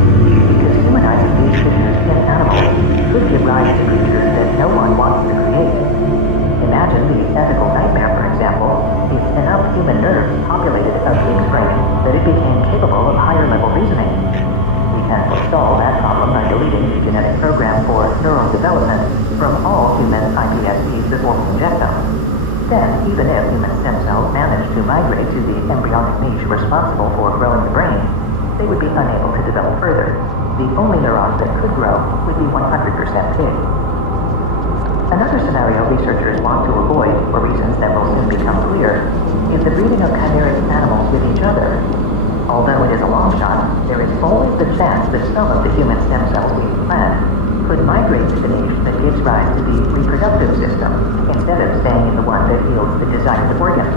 because humanizing these tissues in animals could give rise to creatures that no one wants to create. Imagine the ethical nightmare, for example, if enough human nerves populated a pig's brain that it became capable of higher-level reasoning. We can forestall that problem by deleting the genetic program for neural development from all human iPSCs before we inject them. Then, even if human stem cells manage to migrate to the embryonic niche responsible for growing the brain, they would be unable to develop further. The only neurons that could grow would be 100% pig. Another scenario researchers want to avoid, for reasons that will soon become clear, is the breeding of chimeric animals with each other. Although it is a long shot, there is always the chance that some of the human stem cells we plant could migrate to the niche that gives rise to the reproductive system, instead of staying in the one that yields the desired organ.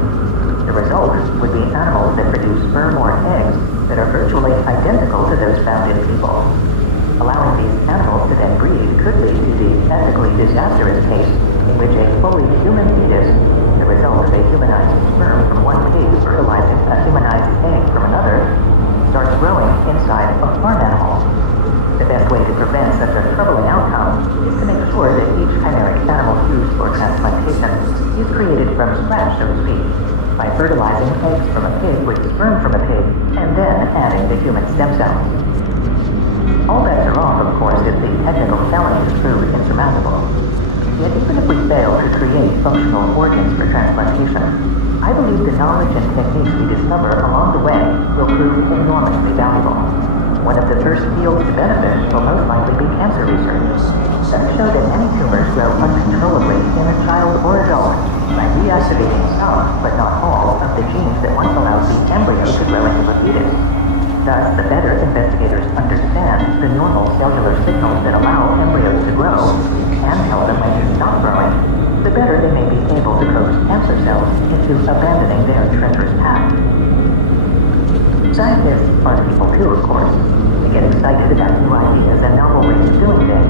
The result would be animals that produce sperm or eggs that are virtually identical to those found in people. Allowing these animals to then breed could lead to the ethically disastrous case in which a fully human fetus, the result of a humanized sperm from one pig fertilizing a humanized egg from another, starts growing inside a farm animal. The best way to prevent such a troubling outcome is to make sure that each chimeric animal used for transplantation is created from scratch, so to speak, by fertilizing eggs from a pig with sperm from a pig, and then adding the human stem cells. All bets are off, of course, if the technical challenges prove insurmountable. Yet even if we fail to create functional organs for transplantation, I believe the knowledge and techniques we discover along the way will prove enormously valuable. One of the first fields to benefit will most likely be cancer research. Studies show that many tumors grow uncontrollably in a child or adult by reactivating some, but not all, of the genes that once allowed the embryo to grow into a fetus. Thus, the better investigators understand the normal cellular signals that allow embryos to grow and tell them when to stop growing, the better they may be able to coax cancer cells into abandoning their treacherous path. Scientists are people too, of course. We get excited about new ideas and novel ways of doing things,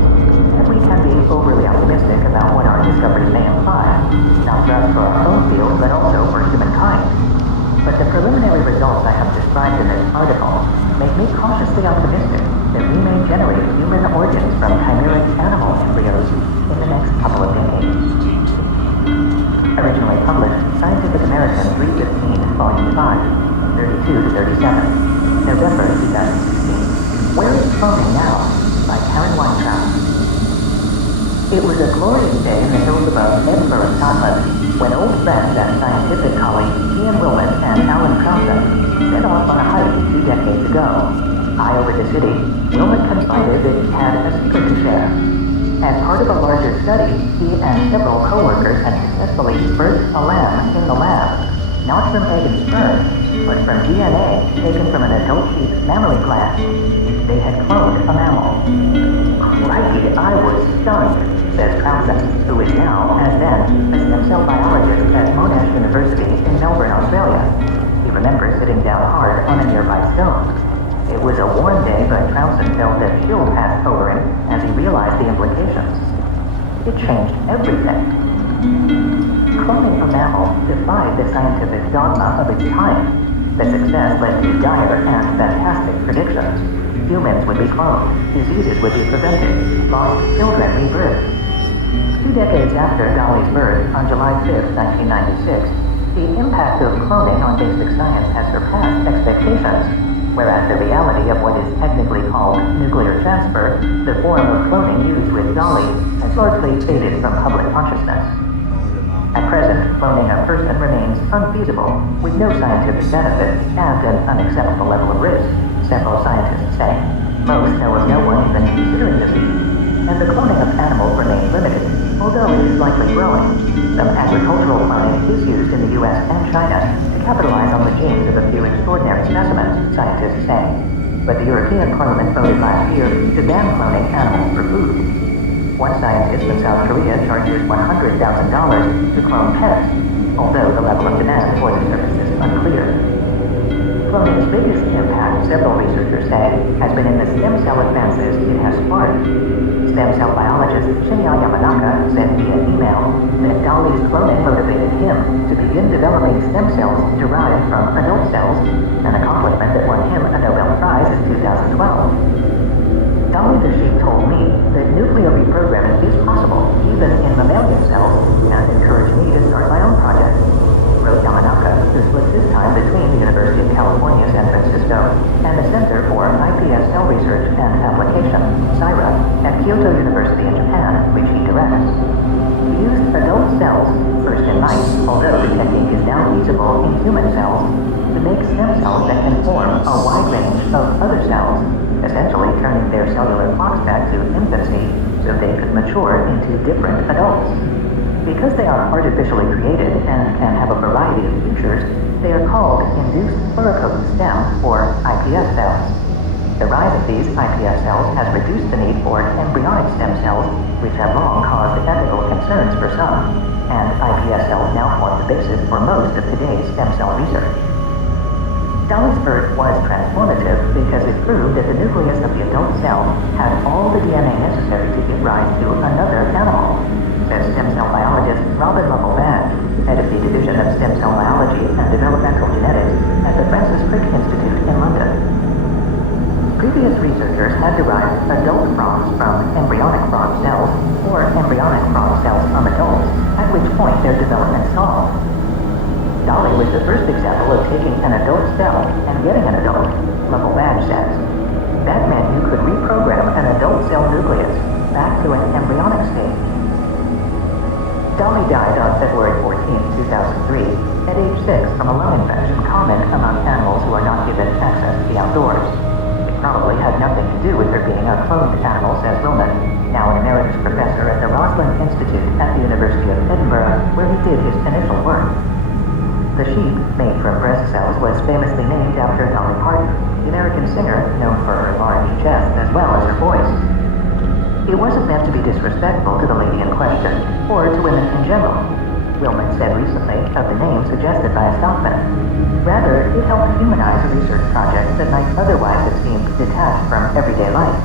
and we can be overly optimistic about what our discoveries may imply, not just for our own field, but also for humankind. But the preliminary results I have described in this article make me cautiously optimistic that we may generate human organs from chimeric animal embryos in the next couple of decades. Originally published, Scientific American 315, Volume 5, 32 to 37, November 2016. Where is Cloning Now? By Karen Weintraub. It was a glorious day in the hills above Edinburgh, Scotland, when old friends and scientific colleagues Ian Wilmot and Alan Krause set off on a hike 2 decades ago. High over the city, Wilmot confided that he had a secret to share. As part of a larger study, he and several co-workers had successfully birthed a lamb in the lab, not from egg and sperm, but from DNA taken from an adult sheep's mammary gland. They had cloned a mammal. Crikey, I was stunned, says Krause, who is now, as then, a stem cell biologist at Monash University in Melbourne, Australia. He remembers sitting down hard on a nearby stone. It was a warm day, but Krause felt a chill pass over him as he realized the implications. It changed everything. Cloning a mammal defied the scientific dogma of its time. The success led to dire and fantastic predictions. Humans would be cloned, diseases would be prevented, lost children rebirthed. 2 decades after Dolly's birth, on July 5, 1996, the impact of cloning on basic science has surpassed expectations, whereas the reality of what is technically called nuclear transfer, the form of cloning used with Dolly, has largely faded from public consciousness. person remains unfeasible, with no scientific benefit and an unacceptable level of risk, several scientists say. Most know of no one even considering the feat, and the cloning of animals remains limited, although it is likely growing. Some agricultural cloning is used in the US and China to capitalize on the genes of a few extraordinary specimens, scientists say. But the European Parliament voted last year to ban cloning animals for food. One scientist in South Korea charges $100,000 to clone pets, although the level of demand for the service is unclear. Cloning's biggest impact, several researchers say, has been in the stem cell advances it has sparked. Stem cell biologist Shinya Yamanaka said via email that Dolly's cloning motivated him to begin developing stem cells derived from adult cells, an accomplishment that won him a Nobel Prize in 2012. Dolly the sheep told me that nuclear reprogramming is possible, even in mammalian cells, and encouraged me to start my own project, wrote Yamanaka, who splits his time between the University of California, San Francisco, and the Center for iPS Cell Research and Application, CSIRA, at Kyoto University in Japan, which he directs. He used adult cells, first in mice, although the technique is now feasible in human cells, to make stem cells that can form a wide range of other cells, essentially turning their cellular clocks back to infancy so they could mature into different adults. Because they are artificially created and can have a variety of features, they are called induced pluripotent stem, or iPS cells. The rise of these iPS cells has reduced the need for embryonic stem cells, which have long caused ethical concerns for some, and iPS cells now form the basis for most of today's stem cell research. Dolly's birth was transformative because it proved that the nucleus of the adult cell had all the DNA necessary to give rise to another animal, says stem cell biologist Robin Lovell-Badge, head of the Division of Stem Cell Biology and Developmental Genetics at the Francis Crick Institute in London. Previous researchers had derived adult frogs from embryonic frog cells, or embryonic frog cells from adults, at which point their development stalled. Dolly was the first example of taking an adult cell and getting an adult, Lovell-Badge says. That meant you could reprogram an adult cell nucleus back to an embryonic state. Dolly died on February 14, 2003, at age 6 from a lung infection common among animals who are not given access to the outdoors. It probably had nothing to do with her being a cloned animal, says Willman, now an emeritus professor at the Roslin Institute at the University of Edinburgh, where he did his initial work. The sheep, made from breast cells, was famously named after Dolly Parton, the American singer known for her large chest as well as her voice. It wasn't meant to be disrespectful to the lady in question, or to women in general, Willman said recently of the name suggested by a stockman. Rather, it helped humanize a research project that might otherwise have seemed detached from everyday life.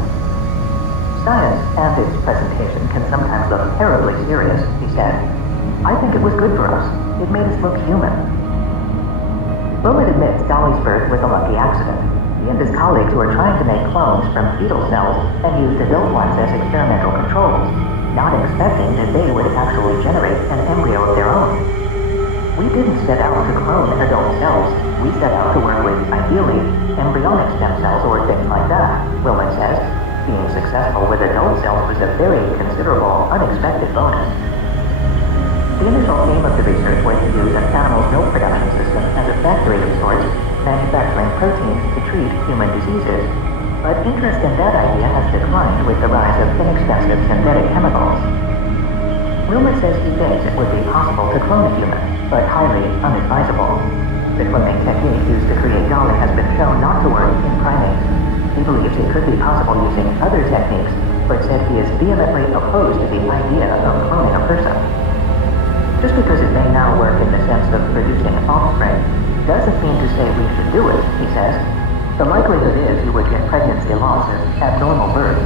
Science and its presentation can sometimes look terribly serious, he said. I think it was good for us. It made us look human. Willman admits Dolly's birth was a lucky accident. He and his colleagues were trying to make clones from fetal cells and used adult ones as experimental controls, not expecting that they would actually generate an embryo of their own. We didn't set out to clone adult cells. We set out to work with, ideally, embryonic stem cells or things like that, Willman says. Being successful with adult cells was a very considerable, unexpected bonus. The initial aim of the research was to use an animal's milk production system as a factory of sorts, manufacturing proteins to treat human diseases. But interest in that idea has declined with the rise of inexpensive synthetic chemicals. Willman says he thinks it would be possible to clone a human, but highly unadvisable. The cloning technique used to create Dolly has been shown not to work in primates. He believes it could be possible using other techniques, but said he is vehemently opposed to the idea of cloning a person. Just because it may now work in the sense of producing offspring, doesn't mean to say we should do it, he says. The likelihood is you would get pregnancy loss of abnormal births.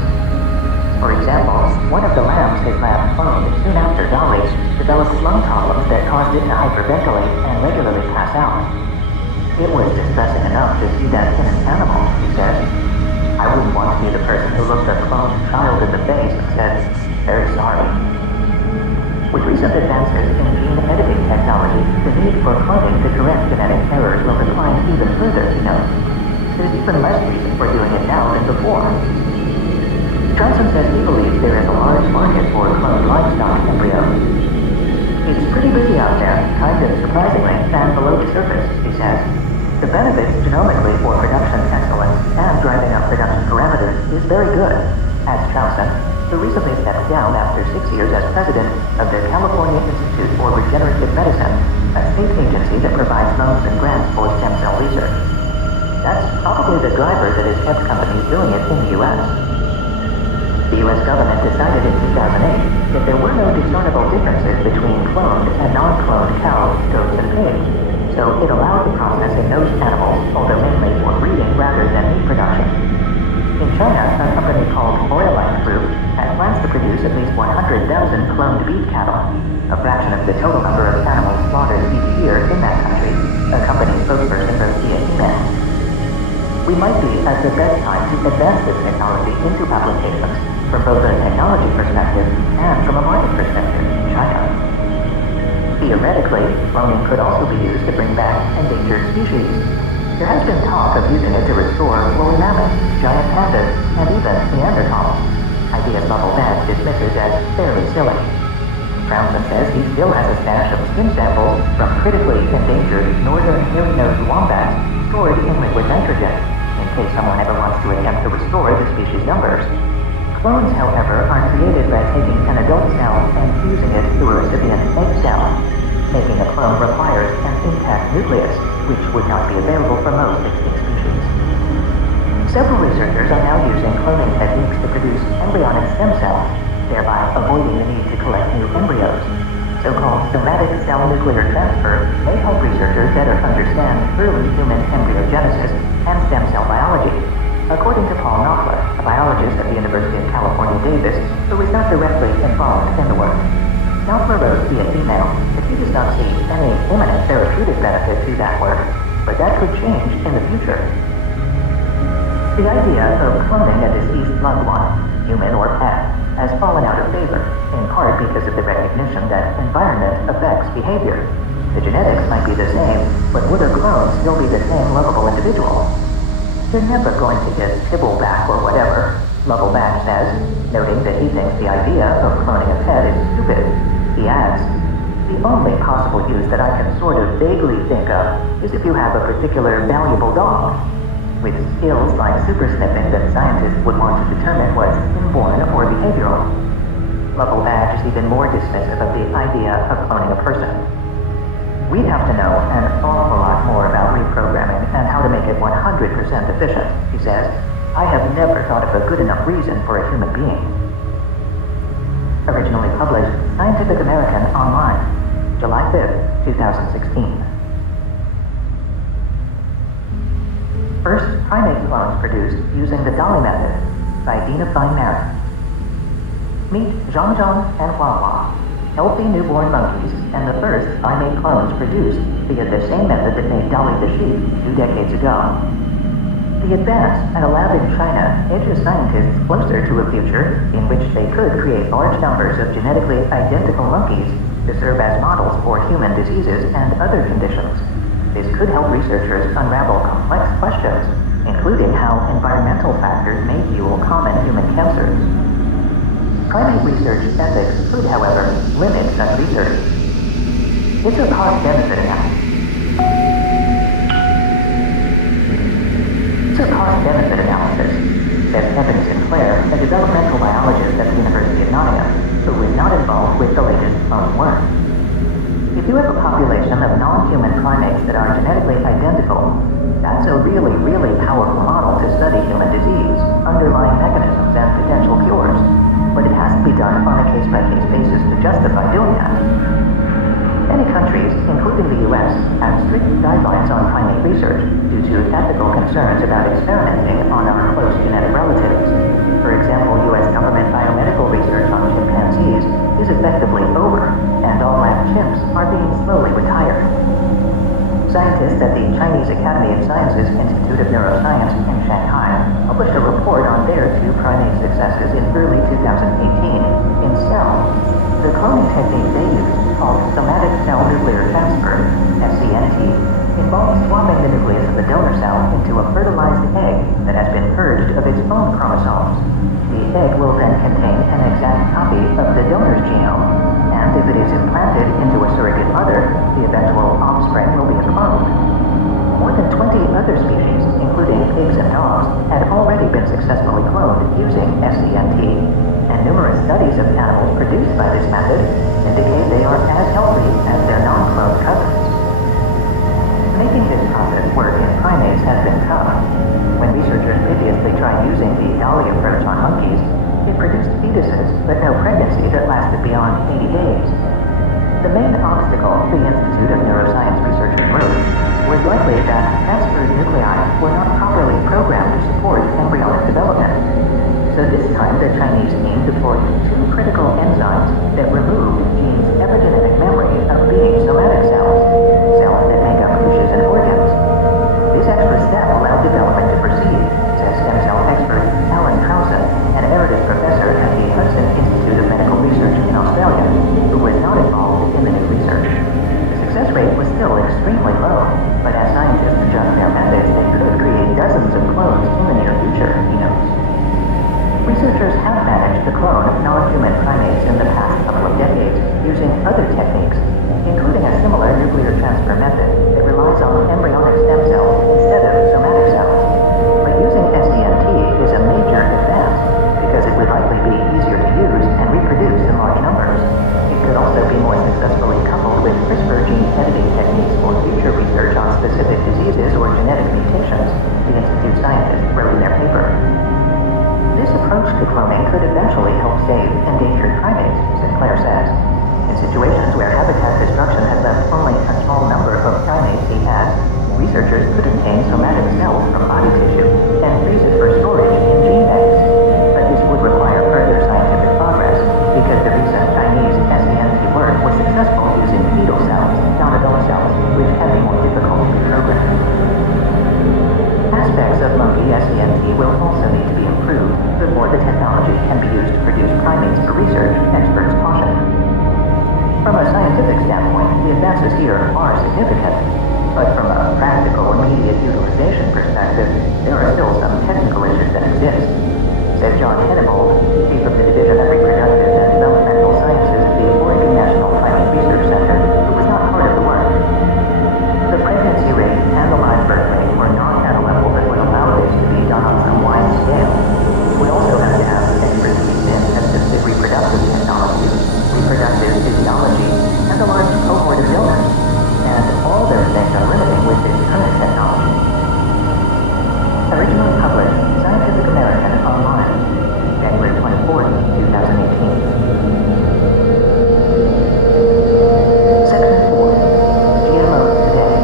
For example, one of the lambs his lab cloned soon after Dolly developed lung problems that caused it to hyperventilate and regularly pass out. It was distressing enough to see that in an animal, he said. I wouldn't want to be the person who looked a cloned child in the face and said, very sorry. With recent advances in gene editing technology, the need for cloning to correct genetic errors will decline even further, he notes. There's even less reason for doing it now than before. Johnson says he believes there is a large market for cloned livestock embryos. It's pretty busy out there, kind of surprisingly, than below the surface, he says. The benefits genomically for production excellence and driving up production parameters is very good. As Chowson, who recently stepped down after 6 years as president of the California Institute for Regenerative Medicine, a state agency that provides loans and grants for stem cell research. That's probably the driver that has kept companies doing it in the U.S. The U.S. government decided in 2008 that there were no discernible differences between cloned and non-cloned cows, goats, and pigs, so it allowed the processing those animals, although mainly for breeding rather than meat production. In China, a company called Royalite Group had plans to produce at least 100,000 cloned beef cattle, a fraction of the total number of animals slaughtered each year in that country, a company spokesperson wrote via email. We might be at the best time to advance this technology into applications from both a technology perspective and from a market perspective in China. Theoretically, cloning could also be used to bring back endangered species. There has been talk of using it to restore woolly mammoths, giant pandas, and even Neanderthals, ideas Lovell Badge dismisses as fairly silly. Brownson says he still has a stash of skin samples from critically endangered northern hairy-nosed wombats stored in liquid nitrogen, in case someone ever wants to attempt to restore the species numbers. Clones, however, are created by taking an adult cell and fusing it to a recipient egg cell. Making a clone requires an intact nucleus, which would not be available for most extinct species. Several researchers are now using cloning techniques to produce embryonic stem cells, thereby avoiding the need to collect new embryos. So-called somatic cell nuclear transfer may help researchers better understand early human embryogenesis and stem cell biology. According to Paul Knopfler, a biologist at the University of California, Davis, who is not directly involved in the work, Knopfler wrote via email that he does not see any imminent therapeutic benefit to that work, but that could change in the future. The idea of cloning a deceased loved one, human or pet, has fallen out of favor, in part because of the recognition that environment affects behavior. The genetics might be the same, but would a clone still be the same lovable individual? They're never going to get Tibble back or whatever, Lovell Badge says, noting that he thinks the idea of cloning a pet is stupid. He adds, the only possible use that I can sort of vaguely think of is if you have a particular valuable dog, with skills like super sniffing that scientists would want to determine was inborn or behavioral. Lovell Badge is even more dismissive of the idea of cloning a person. We have to know an awful lot more about reprogramming and how to make it 100% efficient, he says. I have never thought of a good enough reason for a human being. Originally published, Scientific American Online, July 5th, 2016. First primate clones produced using the Dolly method by Dina Fine-Marin. Meet Zhang and Hua, healthy newborn monkeys, and the first primate clones produced via the same method that made Dolly the sheep 2 decades ago. The advance at a lab in China edges scientists closer to a future in which they could create large numbers of genetically identical monkeys to serve as models for human diseases and other conditions. This could help researchers unravel complex questions, including how environmental factors may fuel common human cancers. Primate research ethics could, however, limit such research. It's a cost-benefit analysis. It's a cost-benefit analysis, says Kevin Sinclair, a developmental biologist at the University of Nottingham, who is not involved with the latest clone work. If you have a population of non-human primates that are genetically identical, that's a really, really powerful model to study human disease, underlying mechanisms, and potential cures. But it has to be done on a case-by-case basis to justify doing that. Many countries, including the U.S., have strict guidelines on primate research due to ethical concerns about experimenting on our close genetic relatives. For example, U.S. government biomedical research on chimpanzees is effectively over, and all lab chimps are being slowly retired. Scientists at the Chinese Academy of Sciences Institute of Neuroscience in Shanghai published a report on their 2 primate successes in early 2018 in Cell. The cloning technique they used, called somatic cell nuclear transfer, SCNT, involves swapping the nucleus of the donor cell into a fertilized egg that has been purged of its own chromosomes. The egg will then contain an exact copy of the donor's genome, and if it is implanted into a surrogate mother, the eventual offspring will be cloned. More than 20 other species, including pigs and dogs, had already been successfully cloned using SCNT, and numerous studies of animals produced by this method indicate they are as healthy as their non-cloned cousins. Making this process work in primates has been tough. When researchers previously tried using the dolly approach on monkeys, it produced fetuses, but no pregnancy that lasted beyond 80 days. The main obstacle, the Institute of Neuroscience researchers wrote, was likely that transferred nuclei were not properly programmed to support embryonic development. So this time the Chinese team deployed two critical enzymes that removed the gene's epigenetic memory of being somatic cells, cells that make up tissues and organs. This extra step allowed development to proceed, says stem cell expert Alan Housen, an emeritus professor at the Hudson Institute of Medical Research in Australia, who was not involved in the new research. The success rate was still extremely low, but as scientists adjust their methods, they could create dozens of clones in the near future, he notes. Researchers have managed to clone non-human primates in the past couple of decades using other techniques, including a similar nuclear transfer method that relies on embryonic stem cells instead of somatic cells. But using SCNT is a major advance because it would likely be easier to use and reproduce in large numbers. It could also be more successfully coupled with CRISPR gene editing techniques for future research on specific diseases or genetic mutations, the Institute scientists wrote in their paper. This approach to cloning could eventually help save endangered primates, Sinclair says. In situations where habitat destruction has left only a small number of primates, he adds, researchers could obtain somatic cells from body tissue and freeze it for storage in gene banks. But this would require further scientific progress because the recent Chinese SCNT work was successful using fetal cells, not adult cells, which can be more difficult to reprogram. Aspects of monkey SCNT will also need to be improved before the technology can be used to produce primates for research, experts caution. From a scientific standpoint, the advances here are significant, but from a practical, immediate utilization perspective, there are still some technical issues that exist, said John Hennebold, chief of the Division of Reproductive and Developmental Sciences at the Oregon National Primate Research Center, who was not part of the work. The pregnancy rate and the live birth rate were not at a level that would allow this to be done on some wide scale. We also have to have expertise in assisted reproductive technology, reproductive physiology, and a large cohort of donors. And all those things are limiting with this current technology. Originally published Scientific American Online, January 24, 2018. Section 4. GMOs today.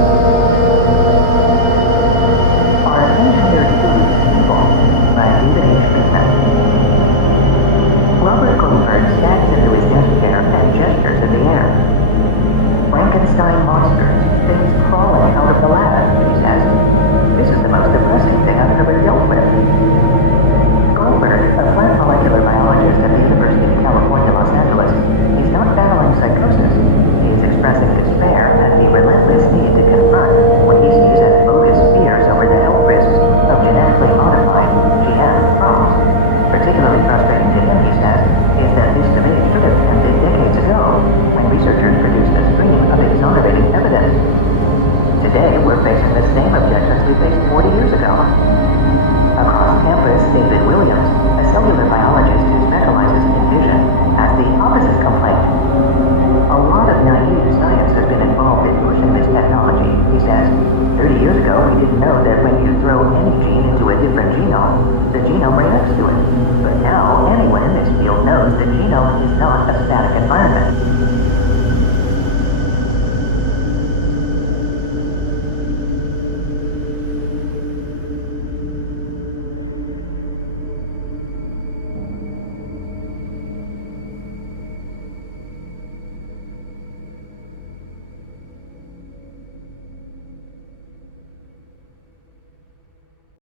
Are engineered foods evil? By David H. Beekman. Robert Goldberg stands into his desk chair and gestures in the air. Frankenstein monsters, things crawling out of the lab, he says. This is the most depressing thing I've ever dealt with. Goldberg, a plant molecular biologist at the University of California, Los Angeles, is not battling psychosis. He is expressing despair at the relentless need to confront what he sees as bogus fears over the health risks of genetically modified GM crops. Particularly frustrating to him, he says, is that this debate should have ended decades ago, when researchers produced a stream of exonerating evidence. Today, we're facing the same objections we faced 40 years ago. Across campus, David Williams, a cellular biologist who specializes in vision, has the opposite complaint. A lot of naive science has been involved in pushing this technology, he says. 30 years ago, we didn't know that when you throw any gene into a different genome, the genome reacts to it. But now, anyone in this field knows that genome is not a static environment.